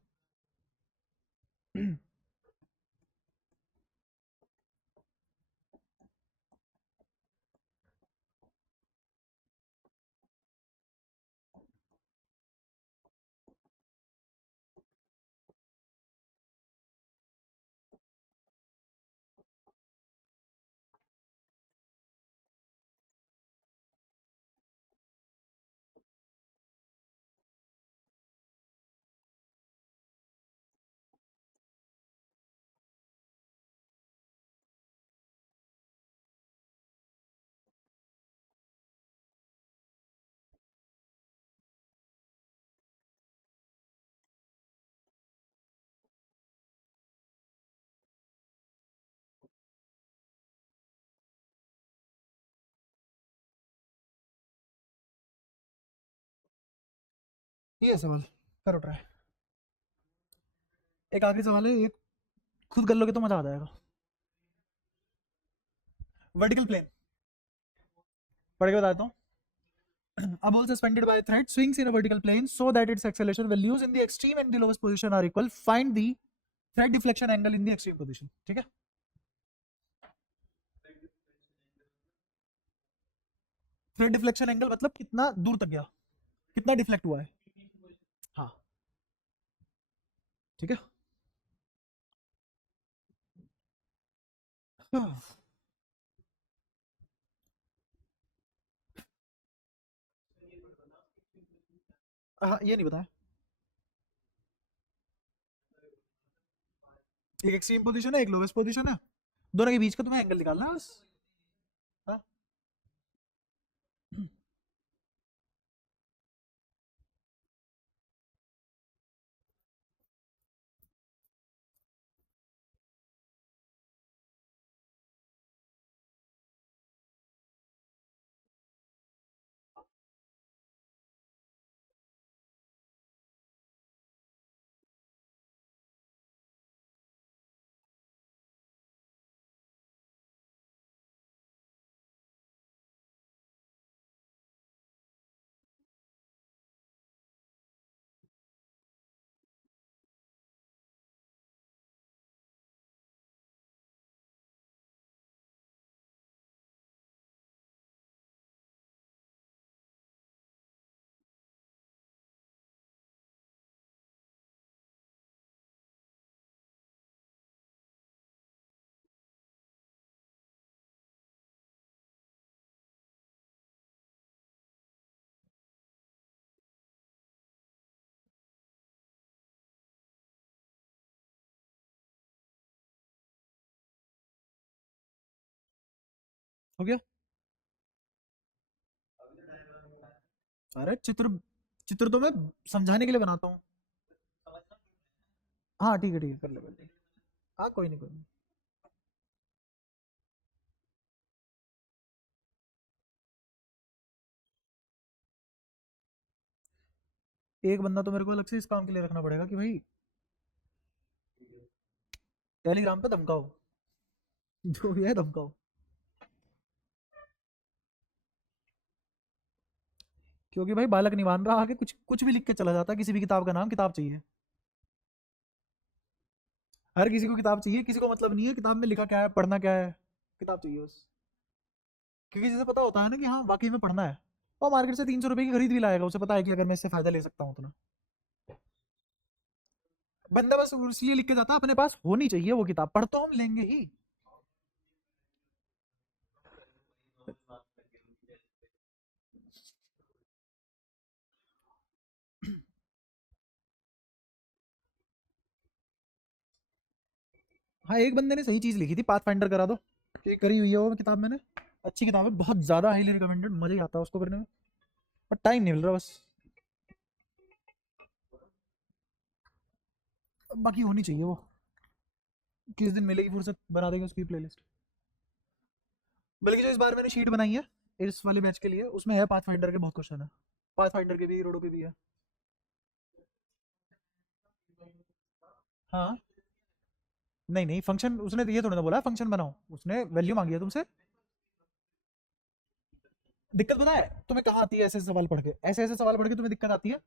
ये सवाल करो ट्राई, एक आखिरी सवाल है, एक खुद कर लोगे तो मजा आ जाएगा। वर्टिकल प्लेन पढ़ के बताता हूँ। A ball suspended by a thread swings in a vertical plane so that its acceleration values in the extreme and the lowest position are equal. Find the thread deflection angle in the extreme position. ठीक है, thread deflection angle मतलब कितना दूर तक गया, कितना deflect हुआ है। हाँ ठीक है। हाँ ये नहीं बताया। एक एक्सट्रीम पोजीशन है, एक लोवेस्ट पोजीशन है, दोनों के बीच का तुम्हें एंगल निकालना है बस। हाँ हो गया। अरे चित्र, चित्र तो मैं समझाने के लिए बनाता हूँ। हाँ ठीक है कर ले कर ले। हाँ कोई नहीं कोई नहीं। एक बंदा तो मेरे को अलग से इस काम के लिए रखना पड़ेगा कि भाई टेलीग्राम पे धमकाओ, जो भी है धमकाओ। क्योंकि भाई बालक नहीं मान रहा, आगे कुछ कुछ भी लिख के चला जाता है, किसी भी किताब का नाम, किताब चाहिए। हर किसी को किताब चाहिए, किसी को मतलब नहीं है किताब में लिखा क्या है, पढ़ना क्या है, किताब चाहिए बस। क्योंकि जिसे पता होता है ना कि हाँ वाकई में पढ़ना है, और मार्केट से 300 रुपए की खरीद भी लाएगा, उसे पता है कि अगर मैं इससे फायदा ले सकता हूँ उतना। बंदा बस इसलिए लिख के जाता है अपने पास होनी चाहिए वो किताब, पढ़ तो हम लेंगे ही। हाँ एक बंदे ने सही चीज लिखी थी, पाथ फाइंडर करा दो, ये करी हुई है वो किताब मैंने। अच्छी किताब है, बहुत ज्यादा हाईली रिकमेंडेड, मजा ही आता है उसको करने में, पर टाइम नहीं मिल रहा बस। बाकी होनी चाहिए वो, किस दिन मिलेगी फुर्सत बना देंगे उसकी प्लेलिस्ट। बल्कि जो इस बार मैंने शीट बनाई है इस वाले मैच के लिए, उसमें है पाथ फाइंडर के बहुत क्वेश्चन है, पाथ फाइंडर के भी, रोडो के भी है। हाँ नहीं नहीं, फंक्शन उसने ये थोड़ा ना बोला फंक्शन बनाओ, उसने वैल्यू मांगी है तुमसे। दिक्कत पता है तुम्हें कहाँ आती है, ऐसे ऐसे सवाल पढ़ के, ऐसे ऐसे सवाल पढ़ के तुम्हें दिक्कत आती है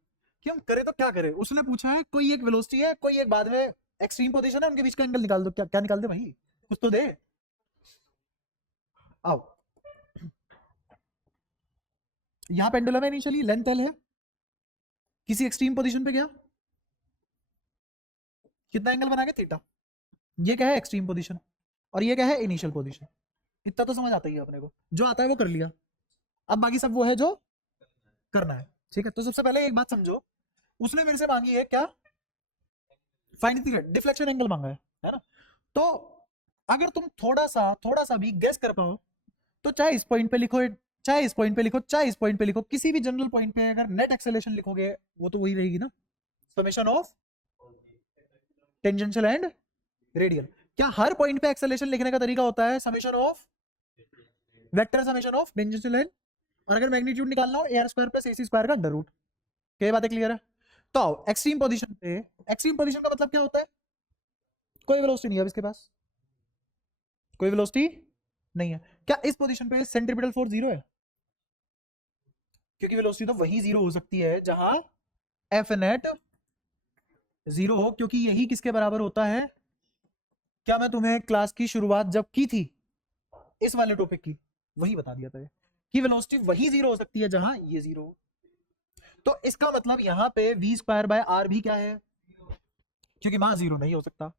कि हम करें तो क्या करें। उसने पूछा है कोई एक वेलोसिटी है, कोई एक बाद में एक्सट्रीम पोजीशन है, उनके बीच का एंगल निकाल दो, क्या क्या निकाल दे भाई, कुछ तो दे। आओ, यहाँ पेंडुलम है, इनिशियली लेंथ एल है, किसी एक्सट्रीम पोजीशन पे गया, कितना एंगल बना के थीटा, ये क्या है एक्सट्रीम पोजीशन, और ये क्या है इनिशियल पोजीशन। इतना तो समझ आता ही है अपने को, जो आता है वो कर लिया, अब बाकी सब वो है जो करना है। ठीक है, तो सबसे पहले एक बात समझो, उसने मेरे से मांगी है क्या, फाइंड द डिफ्लेक्शन एंगल मांगा है ना। तो अगर तुम थोड़ा सा भी गेस कर पाओ, तो चाहे इस पॉइंट पे लिखो, चाहे इस पॉइंट पे लिखो, चाहे इस पॉइंट पे लिखो, किसी भी जनरल पॉइंट पे अगर नेट एक्सेलेरेशन लिखोगे, वो तो वही रहेगी ना, summation of tangential and radial. क्या हर पॉइंट पे एक्सेलेरेशन लिखने का तरीका होता है summation of vector summation of tangential and, और अगर मैग्नीट्यूड निकालना हो AR square plus AC square का अंडर रूट। क्या बातें क्लियर है। तो एक्सट्रीम पोजीशन पे, एक्सट्रीम पोजीशन का मतलब क्या होता है, कोई वेलोसिटी नहीं है अब इसके पास, कोई वेलोसिटी नहीं है। क्या इस पोजीशन पे सेंट्रीपिटल फोर्स जीरो है, क्योंकि वेलोसिटी तो वही जीरो हो सकती है जहां एफ नेट जीरो हो, क्योंकि यही किसके बराबर होता है। क्या मैं तुम्हें क्लास की शुरुआत जब की थी इस वाले टॉपिक की, वही बता दिया था कि वेलोसिटी वही जीरो हो सकती है जहां ये जीरो हो। तो इसका मतलब यहाँ पे वी स्क्वायर बाय आर भी क्या है, क्योंकि वहां जीरो नहीं हो सकता,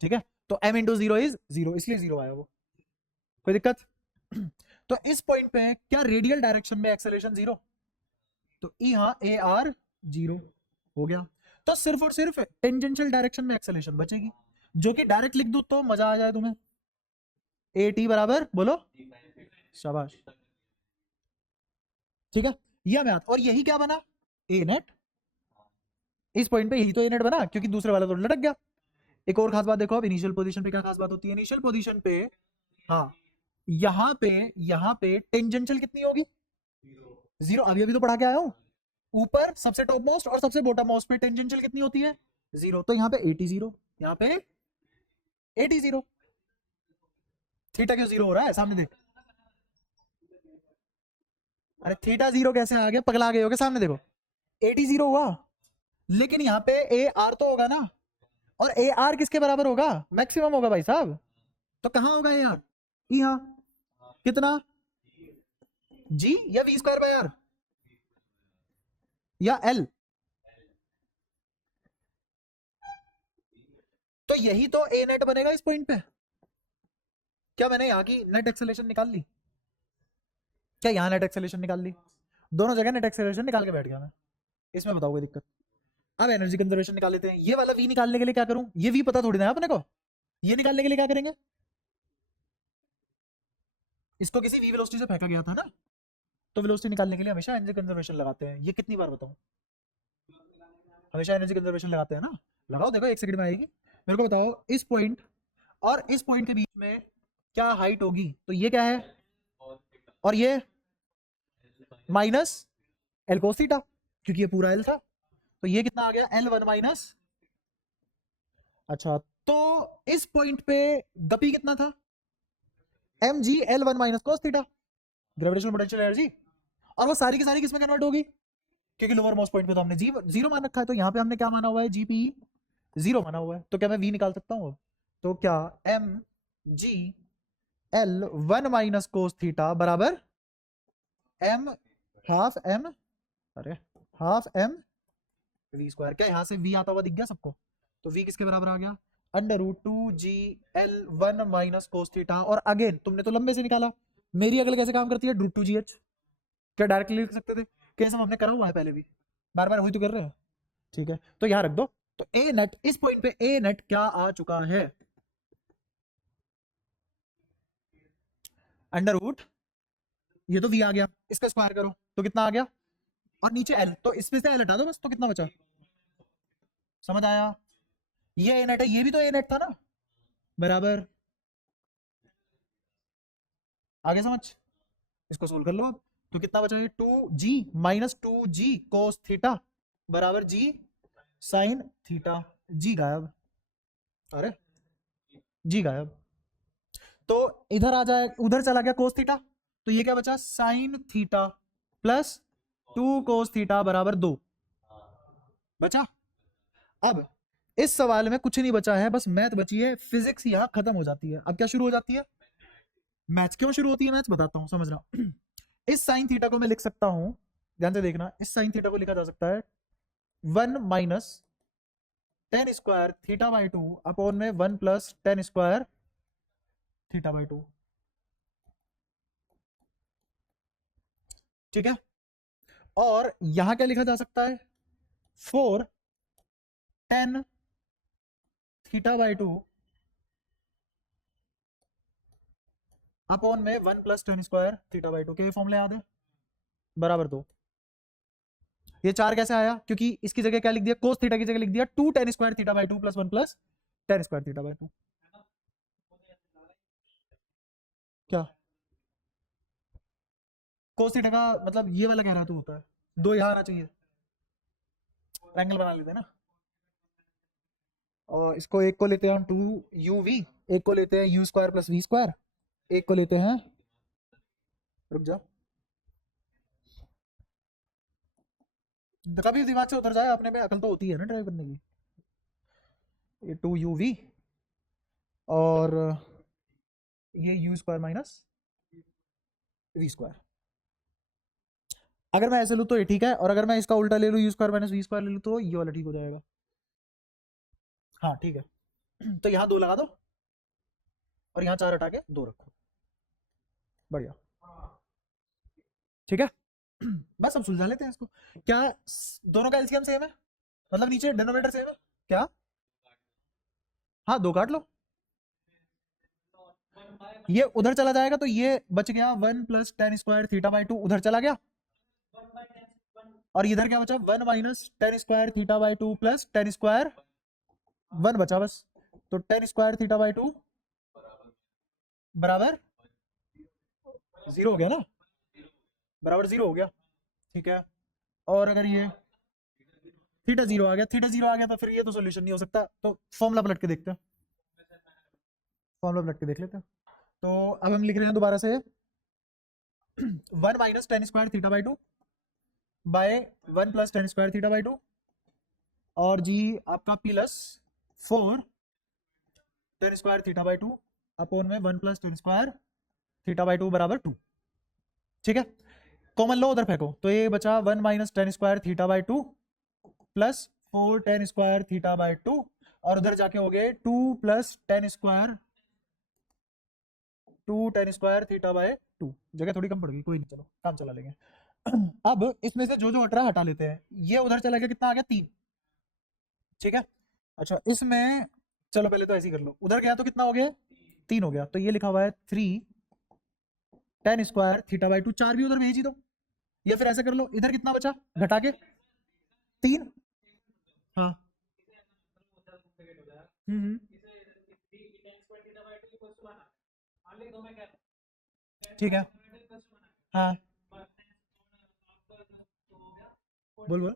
ठीक है। तो m into zero is zero, इसलिए जीरो आया वो, कोई दिक्कत। तो इस पॉइंट पे क्या रेडियल डायरेक्शन में एक्सेलरेशन जीरो, तो यहाँ ए आर जीरो हो गया। तो सिर्फ और सिर्फ टेंजेंशियल डायरेक्शन में एक्सेलरेशन बचेगी, जो कि डायरेक्ट लिख दो तो मजा आ जाए तुम्हें। ए टी बराबर बोलो, शाबाश, ठीक है। ये हमें आता, और यही क्या बना, ए नेट। इस पॉइंट पे यही तो ए नेट बना, क्योंकि दूसरे वाला तो लटक गया। एक और खास बात देखो, अब इनिशियल पोजीशन पे क्या खास बात होती है, इनिशियल पोजीशन पे, हाँ, यहाँ पे टेंजेंशियल कितनी होगी, जीरो। अभी अभी तो पढ़ा के आया हूं, ऊपर सबसे टॉप मोस्ट और सबसे बॉटम मोस्ट पे टेंजेंशियल कितनी होती है, जीरो। तो यहाँ पे 80 जीरो, यहाँ पे 80 जीरो। थीटा क्यों जीरो हो रहा है, सामने देख। अरे थीटा जीरो कैसे आ गया, पगला गए हो क्या, सामने देखो 80 जीरो हुआ। लेकिन यहाँ पे ए आर तो होगा ना, और ए आर किसके बराबर होगा, मैक्सिमम होगा भाई साहब। तो कहाँ होगा ए आर, यहाँ कितना, जी या वी स्क्वायर बाय आर या एल। तो यही तो ए नेट बनेगा इस पॉइंट पे। क्या मैंने यहाँ की नेट एक्सेलरेशन निकाल ली, क्या यहाँ नेट एक्सेलरेशन निकाल ली, दोनों जगह नेट एक्सेलरेशन निकाल के बैठ गया मैं। इसमें बताओ कोई दिक्कत। अब एनर्जी कंजर्वेशन निकाल लेते हैं। ये वाला वी निकालने के लिए क्या करूं, ये वी पता थोड़ी ना है अपने को, ये निकालने के लिए क्या करेंगे, इसको किसी वी वेलोसिटी से फेंका गया था ना, तो वेलोसिटी निकालने के लिए हमेशा एनर्जी कंजर्वेशन लगाते हैं। ये कितनी बार बताऊं, हमेशा एनर्जी कंजर्वेशन लगाते हैं ना। लगाओ, देखो एक सेकंड में आएगी। मेरे को बताओ इस पॉइंट और इस पॉइंट के बीच में क्या हाइट होगी, तो ये क्या है, और ये माइनस एल कोस थीटा, क्योंकि ये पूरा एल था। तो ये कितना आ गया, एल वन माइनस, अच्छा, तो इस पॉइंट पे गपी कितना था, एम जी L one minus cos theta, gravitational potential energy. और वो सारी की सारी किसमें कन्वर्ट होगी, क्योंकि लोअर मोस्ट पॉइंट पे तो हमने जी जीरो मान रखा है, तो यहाँ पे हमने क्या माना हुआ है, जीपी जीरो माना हुआ है। तो क्या मैं वी निकाल सकता हूँ, तो क्या एम जी L one minus cos theta बराबर एम हाफ एम, अरे हाफ एम वी स्क्वायर। क्या यहाँ से वी आता हुआ दिख गया सबको, तो वी किसके बराबर आ गया, under root two G L one minus cos theta. और अगेन तुमने तो लंबे से निकाला, मेरी अगल कैसे काम करती है, रूट टू जी एच। क्या डायरेक्टली लिख सकते थे, कैसे हमने करा हुआ है पहले भी, बार बार वही तो कर रहे हैं, ठीक है। तो यहाँ रख दो, तो ए नेट इस पॉइंट पे ए नेट क्या आ चुका है, अंडर रूट, ये तो वी आ गया, इसका स्क्वायर करो तो कितना आ गया, और नीचे एल, तो इसमें से एल हटा दो बस, तो कितना बचा, समझ आया। ये ए नेट है, ये भी तो ए नेट था ना, बराबर, आगे समझ, इसको सोल्व कर लो अब। तो कितना बचा है, two G minus two G cos theta बराबर जी साइन थीटा। जी गायब, अरे जी गायब। तो इधर आ जाए, उधर चला गया कोस थीटा, तो ये क्या बचा, साइन थीटा प्लस टू कोस थीटा बराबर दो बचा। अब इस सवाल में कुछ नहीं बचा है, बस मैथ बची है, फिजिक्स यहाँ खत्म हो जाती है। अब क्या शुरू हो जाती है, मैथ्स। क्यों शुरू होती है मैथ्स, बताता हूँ, समझना। इस साइन थीटा को मैं लिख सकता हूं, ध्यान से देखना, इस साइन थीटा को लिखा जा सकता है one minus tan square theta by two upon में one plus tan square theta by two, ठीक है। और यहां क्या लिखा जा सकता है, four tan theta by two upon में one plus tan square theta by two के फॉर्मूले याद है, बराबर दो। ये चार कैसे आया, क्योंकि इसकी जगह क्या लिख दिया, कोस थीटा की जगह लिख दिया two tan square theta by two plus one plus tan square theta by two. क्या कोस थीटा का मतलब ये वाला कह रहा तू, होता है दो यहाँ आना चाहिए, ट्रायंगल बना लेते हैं ना। और इसको एक को लेते हैं टू यू वी, एक को लेते हैं U square plus V square, एक को लेते हैं, रुक जा, कभी दिमाग से उतर जाए, अपने में अकल तो होती है ना ड्राइव करने की। ये टू यू वी और ये U square minus V square, अगर मैं ऐसे लूँ तो ये ठीक है, और अगर मैं इसका उल्टा ले लूँ u square minus V square ले लूँ तो ये वाला ठीक हो जाएगा। हाँ ठीक है। तो यहाँ 2 लगा दो और यहाँ 4 हटा के 2 रखो, बढ़िया, ठीक है। बस अब सुलझा लेते हैं इसको। क्या दोनों का एलसीएम सेम है, मतलब नीचे डिनोमिनेटर सेम है क्या? हाँ 2 काट लो, ये उधर चला जाएगा तो ये बच गया 1 plus tan square theta by 2 उधर चला गया, और इधर क्या बचा 1 minus tan square theta by 2 plus tan square 1 बचा बस। तो टेन स्क्वायर थीटा बाई 2 बराबर 0 हो गया ना, बराबर 0 हो गया, ठीक है। और अगर ये थीटा 0 आ गया, थीटा 0 आ गया तो फिर ये तो सोल्यूशन नहीं हो सकता, तो फॉर्मूला पलट के देखते हैं, फॉर्मूला पलट के देख लेते हैं। तो अब हम लिख रहे हैं दोबारा से 1 minus tan square theta by 2 by 1 plus tan square theta by 2, और जी आपका plus 4 tan square theta by 2 upon में 1 plus tan square theta by 2 बराबर 2, ठीक है। कॉमन लो उधर फेंको तो ये बचा 1 minus tan square theta by 2 plus 4 tan square theta by 2, और उधर जाके हो गए 2 plus tan square 2 ten square theta by 2, जगह थोड़ी कम पड़ गई, कोई नहीं, चलो काम चला लेंगे। अब इसमें से जो जो हट रहा है हटा लेते हैं, ये उधर चला गया, कितना आ गया 3, ठीक है। अच्छा इसमें चलो पहले तो ऐसे ही कर लो, उधर गया तो कितना हो गया 3 हो गया, तो ये लिखा हुआ है 3 टेन स्क्वायर थीटा बाई 2, 4 भी उधर भेज ही दो, या फिर ऐसे कर लो, इधर कितना बचा घटा के 3, हाँ हम्म, ठीक है, हाँ बोल बोल,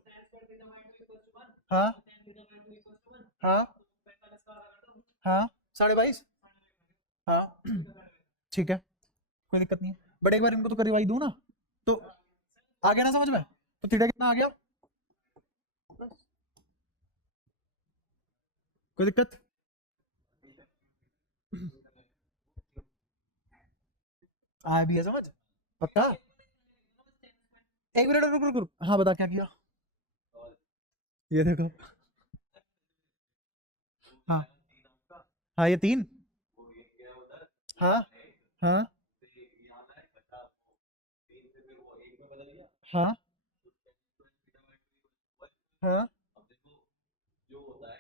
हाँ हाँ हाँ 22.5, हाँ ठीक है, कोई दिक्कत नहीं है, बट एक बार इनको तो करवाई दूं ना, तो आ गया ना समझ में, तो थीटा कितना आ गया, कोई दिक्कत, आ भी है समझ, पक्का। एक मिनट रुक रुक रुक, हाँ बता क्या किया, ये देखो, हाँ हाँ ये 3, हाँ हाँ हाँ हाँ,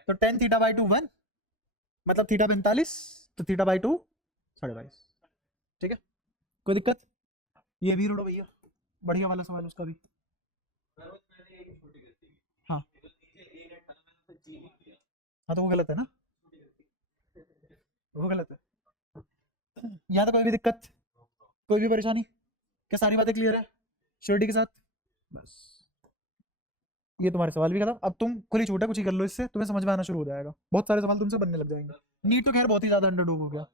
तो टेन थीटा बाई 2 1, मतलब थीटा 45, तो थीटा बाई 2 22.5, ठीक है, कोई दिक्कत। ये भी रोड़ो भैया, बढ़िया वाला सवाल उसका भी, हाँ हाँ तो वो गलत है ना, वो गलत है, यहाँ तो कोई भी दिक्कत, कोई भी परेशानी, क्या सारी बातें क्लियर है श्योरिटी के साथ, बस ये तुम्हारे सवाल भी खत्म, अब तुम खुली छूट है, कुछ ही कर लो इससे, तुम्हें समझ में आना शुरू हो जाएगा, बहुत सारे सवाल तुमसे बनने लग जाएंगे। नीट तो खैर बहुत ही ज्यादा अंडरडॉग हो गया।